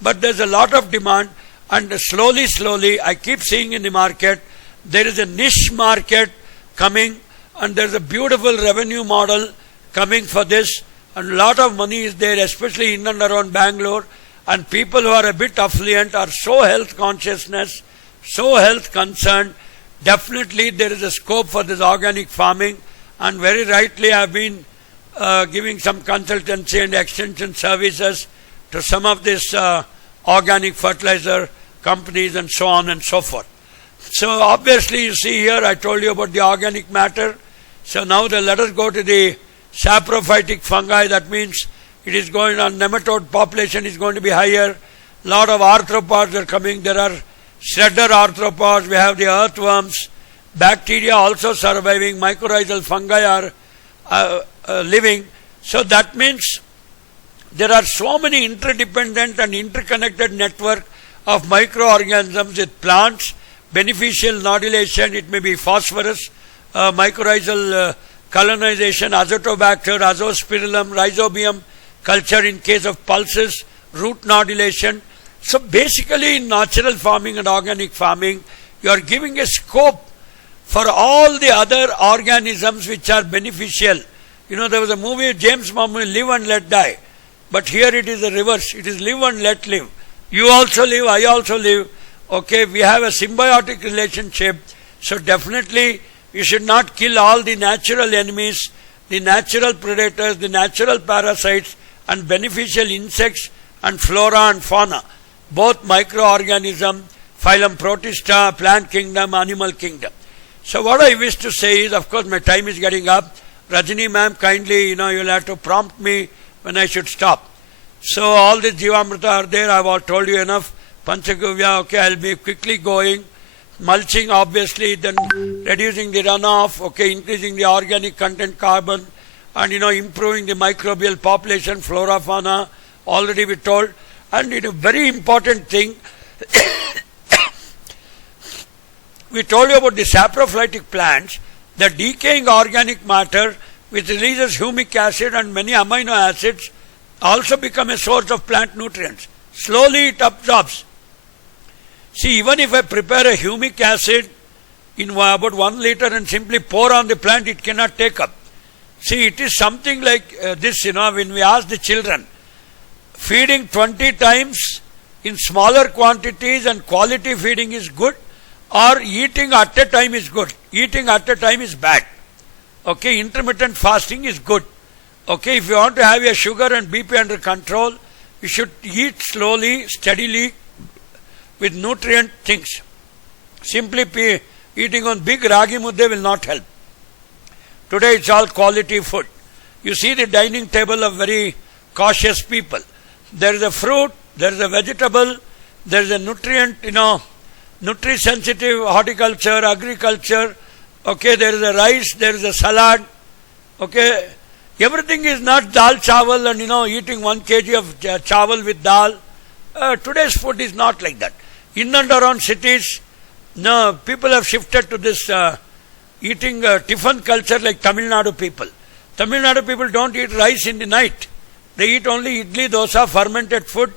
but there's a lot of demand, and slowly, I keep seeing in the market, there is a niche market coming, and there's a beautiful revenue model coming for this, and a lot of money is there, especially in and around Bangalore, and people who are a bit affluent are so health consciousness, so health concerned. Definitely there is a scope for this organic farming, and very rightly I have been giving some consultancy and extension services to some of these organic fertilizer companies and so on and so forth. So obviously you see here I told you about the organic matter. So now let us go to the saprophytic fungi. That means it is going on, nematode population is going to be higher. Lot of arthropods are coming. There are shredder arthropods, we have the earthworms, bacteria also surviving, mycorrhizal fungi are living. So that means there are so many interdependent and interconnected network of microorganisms with plants, beneficial nodulation, it may be phosphorus, mycorrhizal colonization, azotobacter, azospirillum, rhizobium culture in case of pulses, root nodulation. So basically in natural farming and organic farming, you are giving a scope for all the other organisms which are beneficial. There was a movie, James Bond, Live and Let Die. But here it is the reverse. It is live and let live. You also live, I also live. Okay, we have a symbiotic relationship. So definitely you should not kill all the natural enemies, the natural predators, the natural parasites and beneficial insects and flora and fauna. Both microorganism, phylum Protista, plant kingdom, animal kingdom. So what I wish to say is, of course my time is getting up. Rajini ma'am, kindly, you'll have to prompt me when I should stop. So all the Jivamrita are there. I have told you enough. Panchagavya, okay, I'll be quickly going. Mulching, obviously, then reducing the runoff, okay, increasing the organic content carbon, and improving the microbial population, flora, fauna, already we told. And a very important thing, we told you about the saprophytic plants, the decaying organic matter which releases humic acid and many amino acids also become a source of plant nutrients. Slowly it absorbs. See, even if I prepare a humic acid in about 1 liter and simply pour on the plant, it cannot take up. See, it is something like this, when we ask the children, feeding 20 times in smaller quantities and quality feeding is good, or eating at a time is good. Eating at a time is bad. Okay, intermittent fasting is good. Okay, if you want to have your sugar and BP under control, you should eat slowly, steadily, with nutrient things. Simply eating on big ragi mudde will not help. Today it's all quality food. You see the dining table of very cautious people. There is a fruit, there is a vegetable, there is a nutrient, nutri-sensitive horticulture, agriculture. Okay, there is a rice, there is a salad. Okay, everything is not dal chawal and eating 1 kg of chawal with dal. Today's food is not like that. In and around cities, no, people have shifted to this eating tiffin culture like Tamil Nadu people. Tamil Nadu people don't eat rice in the night. They eat only idli, dosa, fermented food.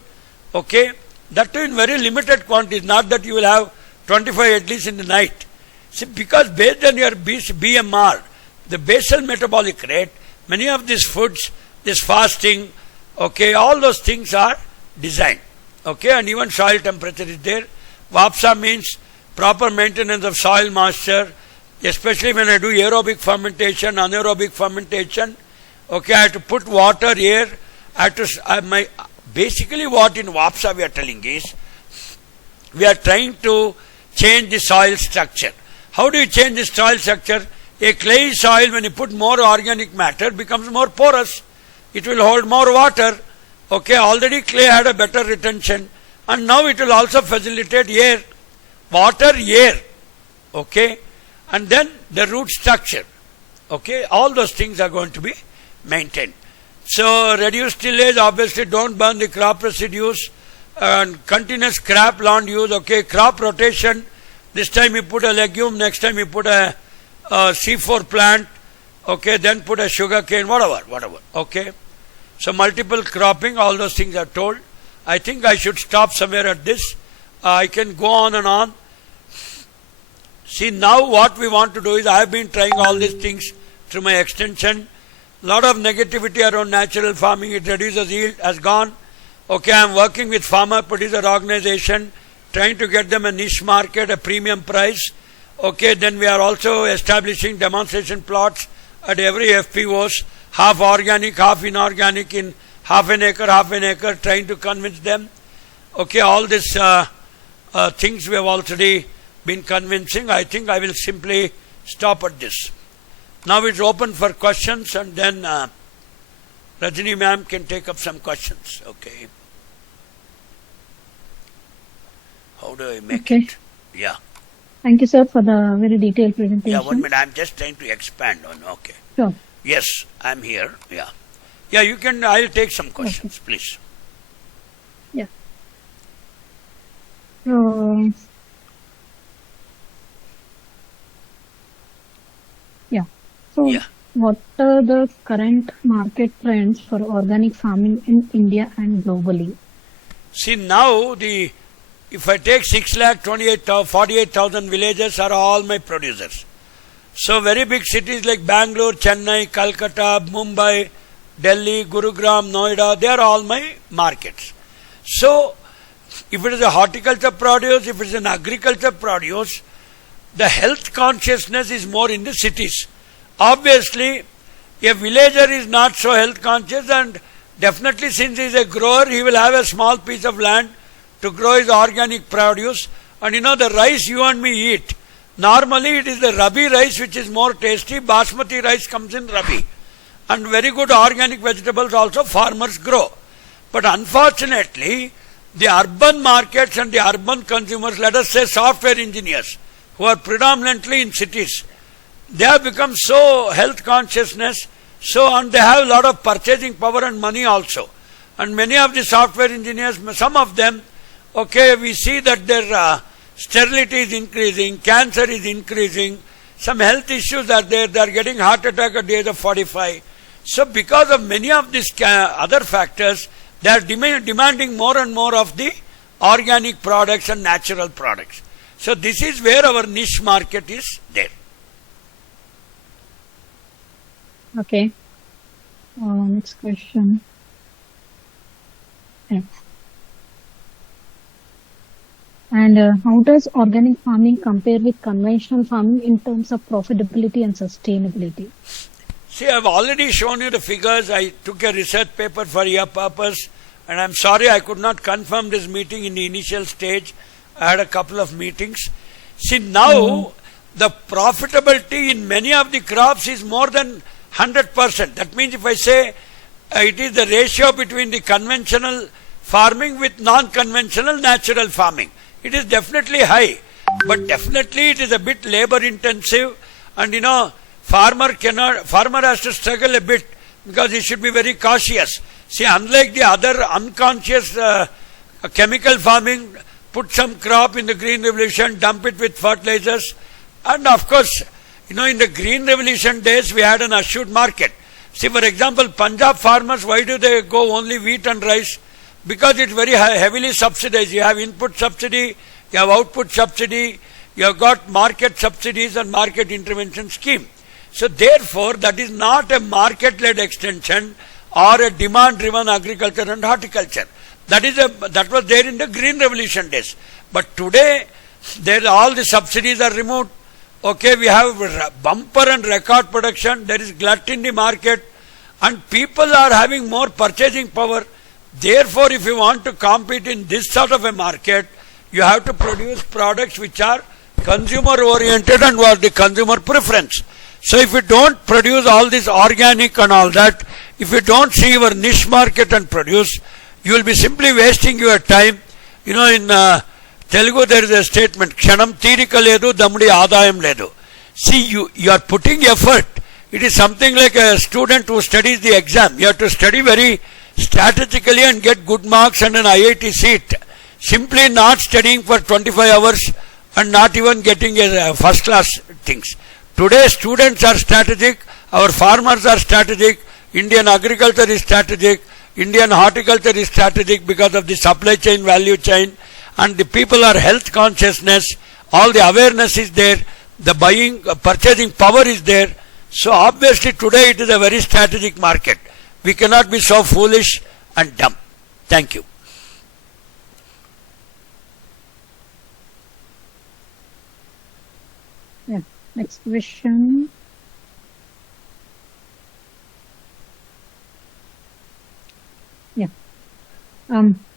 Okay, that too in very limited quantities. Not that you will have 25 idlis in the night. See, because based on your BMR, the basal metabolic rate, many of these foods, this fasting, okay, all those things are designed. Okay, and even soil temperature is there. VAPSA means proper maintenance of soil moisture, especially when I do aerobic fermentation, anaerobic fermentation. Okay, I have to put water, air. Basically what in VAPSA we are telling is, we are trying to change the soil structure. How do you change the soil structure? A clay soil, when you put more organic matter, becomes more porous. It will hold more water. Okay, already clay had a better retention, and now it will also facilitate air, water, air. Okay, and then the root structure. Okay, all those things are going to be maintained. So reduce tillage, obviously don't burn the crop residues, and continuous crop land use. Okay, crop rotation. This time you put a legume, next time you put a C4 plant. Okay, then put a sugar cane, whatever. Okay. So multiple cropping, all those things are told. I think I should stop somewhere at this. I can go on and on. See, now what we want to do is, I have been trying all these things through my extension. Lot of negativity around natural farming, it reduces yield, has gone. Okay, I am working with farmer producer organization, trying to get them a niche market, a premium price. Okay, then we are also establishing demonstration plots at every FPOs, half organic, half inorganic, in half an acre, trying to convince them. Okay, all these things we have already been convincing. I think I will simply stop at this. Now it's open for questions, and then Rajini ma'am can take up some questions. Okay. How do I make it? Yeah. Thank you, sir, for the very detailed presentation. Yeah, 1 minute. I'm just trying to expand on. Okay. Sure. Yes, I'm here. Yeah. Yeah, you can. I'll take some questions, okay, please. Yeah. So, what are the current market trends for organic farming in India and globally? See, now if I take 6,48,000 villages are all my producers. So very big cities like Bangalore, Chennai, Calcutta, Mumbai, Delhi, Gurugram, Noida, they are all my markets. So, if it is a horticulture produce, if it is an agriculture produce, the health consciousness is more in the cities. Obviously, a villager is not so health conscious, and definitely since he is a grower, he will have a small piece of land to grow his organic produce. And the rice you and me eat, normally it is the Rabi rice which is more tasty. Basmati rice comes in Rabi. And very good organic vegetables also farmers grow. But unfortunately, the urban markets and the urban consumers, let us say software engineers, who are predominantly in cities, they have become so health consciousness, and they have a lot of purchasing power and money also. And many of the software engineers, some of them, we see that their sterility is increasing, cancer is increasing, some health issues are there, they are getting heart attack at the age of 45. So because of many of these other factors, they are demanding more and more of the organic products and natural products. So this is where our niche market is there. Okay. Next question. Yeah. And how does organic farming compare with conventional farming in terms of profitability and sustainability? See, I have already shown you the figures. I took a research paper for your purpose, and I am sorry I could not confirm this meeting in the initial stage. I had a couple of meetings. See, now the profitability in many of the crops is more than 100%. That means if I say it is the ratio between the conventional farming with non-conventional natural farming, it is definitely high. But definitely it is a bit labor intensive, and farmer has to struggle a bit because he should be very cautious. See, unlike the other unconscious chemical farming, put some crop in the Green Revolution, dump it with fertilizers, and of course, in the Green Revolution days, we had an assured market. See, for example, Punjab farmers, why do they go only wheat and rice? Because it's very heavily subsidized. You have input subsidy, you have output subsidy, you have got market subsidies and market intervention scheme. So therefore, that is not a market-led extension or a demand-driven agriculture and horticulture. That was there in the Green Revolution days. But today, all the subsidies are removed. We have bumper and record production. There is glut in the market, and people are having more purchasing power. Therefore, if you want to compete in this sort of a market, you have to produce products which are consumer oriented and what the consumer preference. So if you don't produce all this organic and all that, if you don't see your niche market and produce, you will be simply wasting your time. In Telugu there is a statement, Kshanam Tirika ledu, Damudi Adayam ledu. See, you are putting effort. It is something like a student who studies the exam. You have to study very strategically and get good marks and an IIT seat. Simply not studying for 25 hours and not even getting a first class things. Today students are strategic, our farmers are strategic, Indian agriculture is strategic, Indian horticulture is strategic because of the supply chain, value chain, and the people are health consciousness, all the awareness is there, the purchasing power is there. So obviously today it is a very strategic market. We cannot be so foolish and dumb. Thank you. Yeah. Next question. Yeah.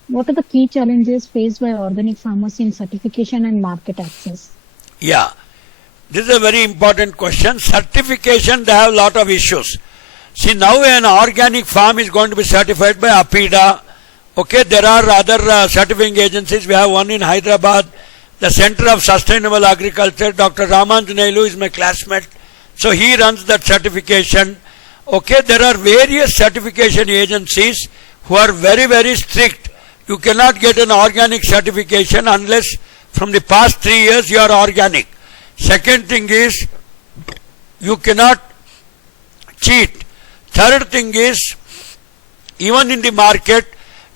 What are the key challenges faced by organic farmers in certification and market access? Yeah. This is a very important question. Certification, they have a lot of issues. See, now an organic farm is going to be certified by APIDA. There are other certifying agencies. We have one in Hyderabad, the Center of Sustainable Agriculture. Dr. Ramanjanailu is my classmate. So he runs that certification. There are various certification agencies who are very, very strict. You cannot get an organic certification unless from the past 3 years you are organic. Second thing is, you cannot cheat. Third thing is, even in the market,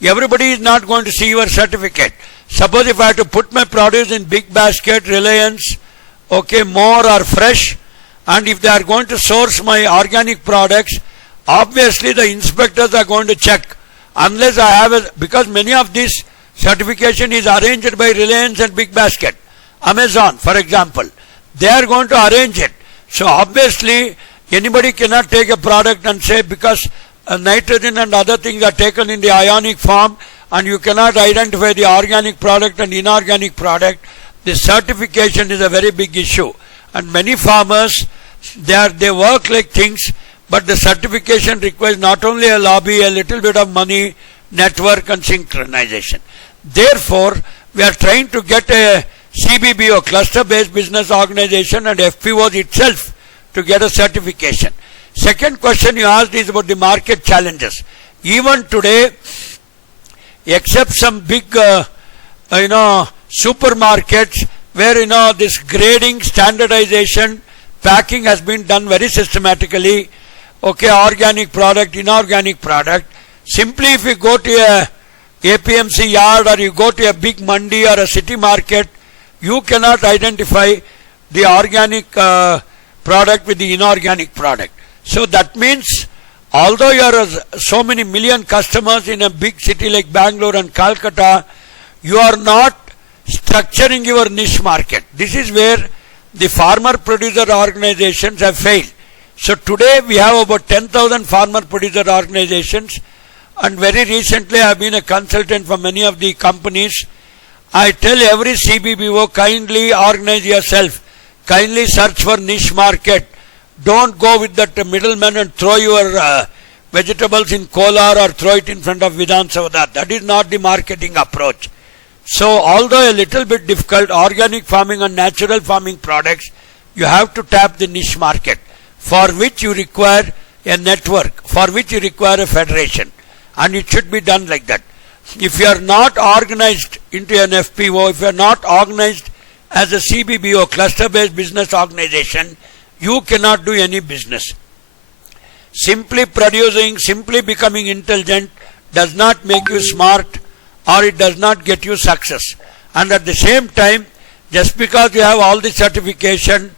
everybody is not going to see your certificate. Suppose if I have to put my produce in Big Basket, Reliance, More or Fresh, and if they are going to source my organic products, obviously the inspectors are going to check. Unless I have a, because many of these certification is arranged by Reliance and Big Basket, Amazon for example. They are going to arrange it. So obviously anybody cannot take a product and say because nitrogen and other things are taken in the ionic form and you cannot identify the organic product and inorganic product. The certification is a very big issue. And many farmers, they work like things, but the certification requires not only a lobby, a little bit of money, network and synchronization. Therefore, we are trying to get a CBBO, cluster-based business organization, and FPOs itself to get a certification. Second question you asked is about the market challenges. Even today, except some big, supermarkets where, this grading, standardization, packing has been done very systematically. Okay, organic product, inorganic product. Simply if you go to a APMC yard or you go to a big mandi or a city market, you cannot identify the organic product with the inorganic product. So that means, although you are so many million customers in a big city like Bangalore and Calcutta, you are not structuring your niche market. This is where the farmer producer organizations have failed. So today we have about 10,000 farmer producer organizations, and very recently I have been a consultant for many of the companies. I tell every CBBO, kindly organize yourself, kindly search for niche market. Don't go with that middleman and throw your vegetables in Kolar or throw it in front of Vidhan Savada. That is not the marketing approach. So although a little bit difficult, organic farming and natural farming products, you have to tap the niche market, for which you require a network, for which you require a federation, and it should be done like that. If you are not organized into an FPO, if you are not organized as a CBBO, cluster-based business organization, you cannot do any business. Simply producing, simply becoming intelligent does not make you smart, or it does not get you success. And at the same time, just because you have all the certification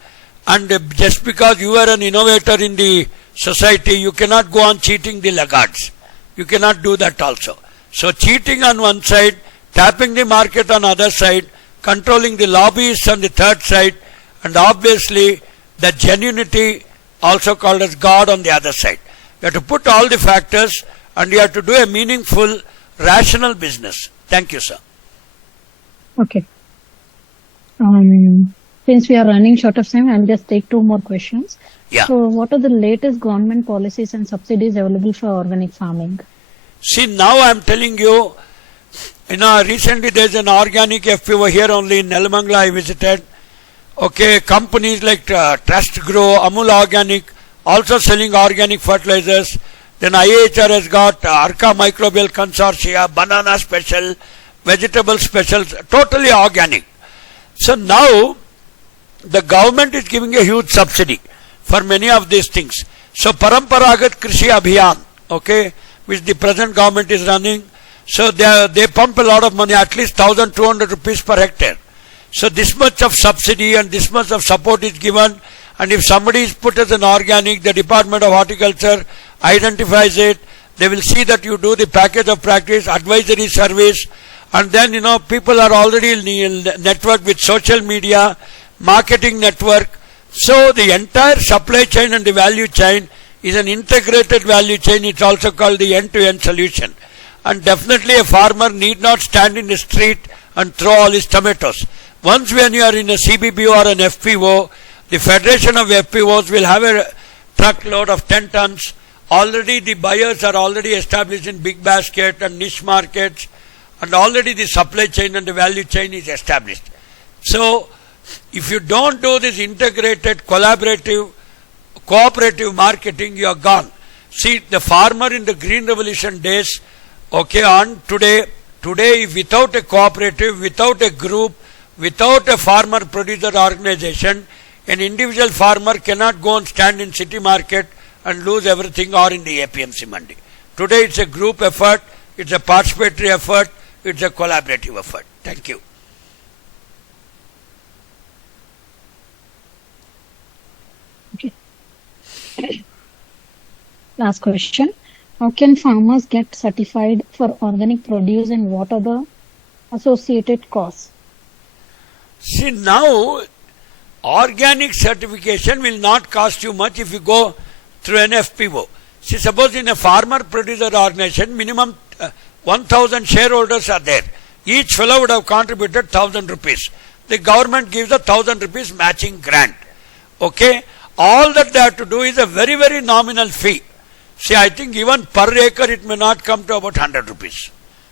and just because you are an innovator in the society, you cannot go on cheating the laggards. You cannot do that also. So cheating on one side, tapping the market on other side, controlling the lobbyists on the third side, and obviously the genuinity, also called as God, on the other side. You have to put all the factors and you have to do a meaningful, rational business. Thank you, sir. Okay. Since we are running short of time, I'll just take two more questions. Yeah. So what are the latest government policies and subsidies available for organic farming? See, now I am telling you, recently there is an organic FPO here only in Nelamangala I visited. Okay, companies like Trust Grow, Amul Organic, also selling organic fertilizers. Then IIHR has got Arca Microbial Consortia, Banana Special, Vegetable Specials, totally organic. So now the government is giving a huge subsidy for many of these things. So Paramparagat Krishi Abhiyan, okay, which the present government is running, so they pump a lot of money, at least 1,200 rupees per hectare. So this much of subsidy and this much of support is given, and if somebody is put as an organic, the Department of Horticulture identifies it, they will see that you do the package of practice, advisory service, and then people are already networked with social media, marketing network. So the entire supply chain and the value chain is an integrated value chain. It's also called the end-to-end solution. And definitely a farmer need not stand in the street and throw all his tomatoes. Once when you are in a CBBO or an FPO, the Federation of FPOs will have a truckload of 10 tons. Already the buyers are already established in big basket and niche markets, and already the supply chain and the value chain is established. So if you don't do this integrated, collaborative, cooperative marketing, you are gone. See, the farmer in the Green Revolution days, okay, on today without a cooperative, without a group, without a farmer producer organization, an individual farmer cannot go and stand in city market and lose everything, or in the APMC mandi. Today it's a group effort, it's a participatory effort, it's a collaborative effort. Thank you. Okay. last question. How can farmers get certified for organic produce and what are the associated costs? See, now organic certification will not cost you much if you go through an FPO. See, suppose in a farmer producer organization, minimum 1,000 shareholders are there. Each fellow would have contributed 1,000 rupees. The government gives a 1,000 rupees matching grant. Okay? All that they have to do is a very, very nominal fee. See, I think even per acre it may not come to about 100 rupees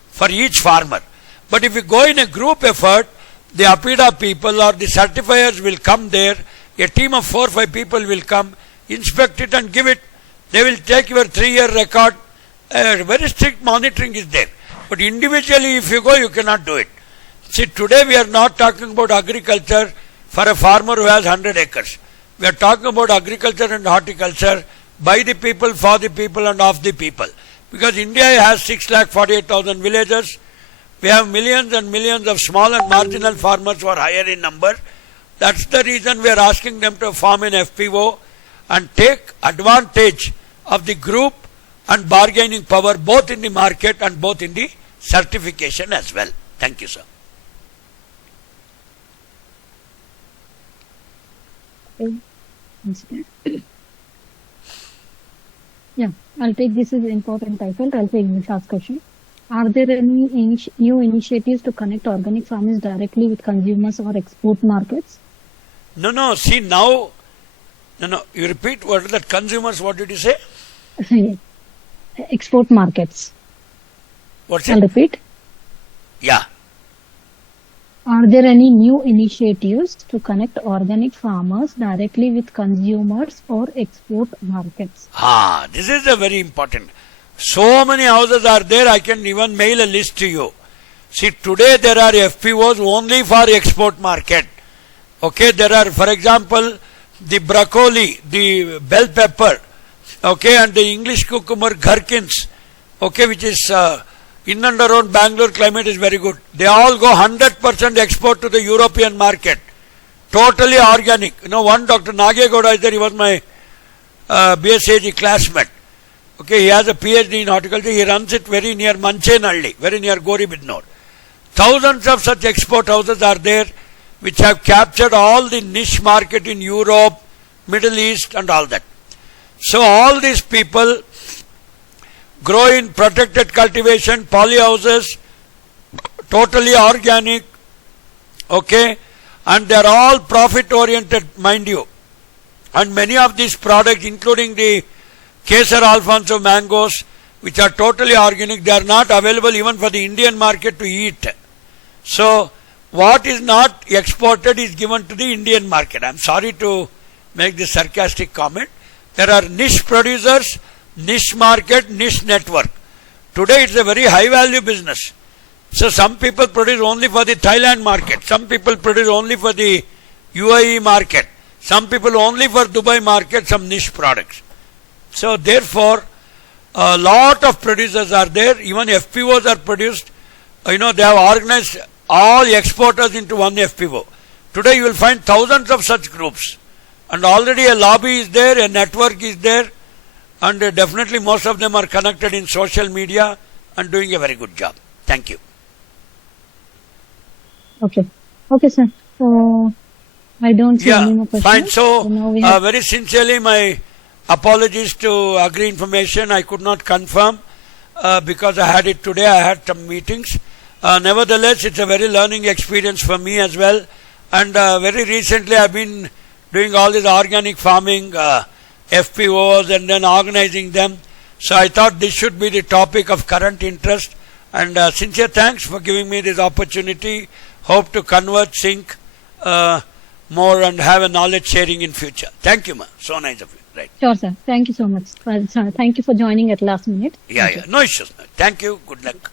for each farmer. But if you go in a group effort, the APIDA people or the certifiers will come there. A team of 4 or 5 people will come, inspect it and give it. They will take your 3-year record. Very strict monitoring is there. But individually if you go, you cannot do it. See, today we are not talking about agriculture for a farmer who has 100 acres. We are talking about agriculture and horticulture by the people, for the people and of the people. Because India has 6,48,000 villages. We have millions and millions of small and marginal farmers who are higher in number. That's the reason we are asking them to form an FPO and take advantage of the group and bargaining power both in the market and both in the certification as well. Thank you, sir. Yeah, I'll take this as important title. I'll take this last question. Are there any new initiatives to connect organic farmers directly with consumers or export markets? No. See, now, no. You repeat, what are that consumers? What did you say? Export markets. What's it? I'll repeat. Yeah. Are there any new initiatives to connect organic farmers directly with consumers or export markets? This is a very important. So many houses are there, I can even mail a list to you. See, today there are FPOs only for export market. Okay, there are, for example, the broccoli, the bell pepper, okay, and the English cucumber gherkins, okay, which is in and around Bangalore climate is very good. They all go 100% export to the European market. Totally organic. You know, one Dr. Nagegoda is there, he was my BSAG classmate. Okay, he has a PhD in horticulture. He runs it very near Manchenalli, very near Goribidnor. Thousands of such export houses are there which have captured all the niche market in Europe, Middle East and all that. So all these people grow in protected cultivation, polyhouses, totally organic, okay, and they are all profit oriented, mind you. And many of these products, including the Kesar Alfonso mangoes, which are totally organic, they are not available even for the Indian market to eat. So what is not exported is given to the Indian market. I am sorry to make this sarcastic comment. There are niche producers, niche market, niche network. Today it's a very high value business. So some people produce only for the Thailand market, some people produce only for the UAE market, some people only for Dubai market, some niche products. So therefore a lot of producers are there, even FPOs are produced. You know, they have organized all exporters into one FPO. Today you will find thousands of such groups and already a lobby is there, a network is there, and definitely most of them are connected in social media and doing a very good job. Thank you. Okay, sir. So I don't see any more questions. Fine. So very sincerely my apologies to Agri Information. I could not confirm because I had it today. I had some meetings. Nevertheless, it's a very learning experience for me as well. And very recently I've been doing all this organic farming FPOs and then organizing them. So I thought this should be the topic of current interest. And sincere thanks for giving me this opportunity. Hope to convert, sync more and have a knowledge sharing in future. Thank you, ma. So nice of you. Right. Sure, sir. Thank you so much. Thank you for joining at last minute. Yeah. No issues. Thank you. Good luck.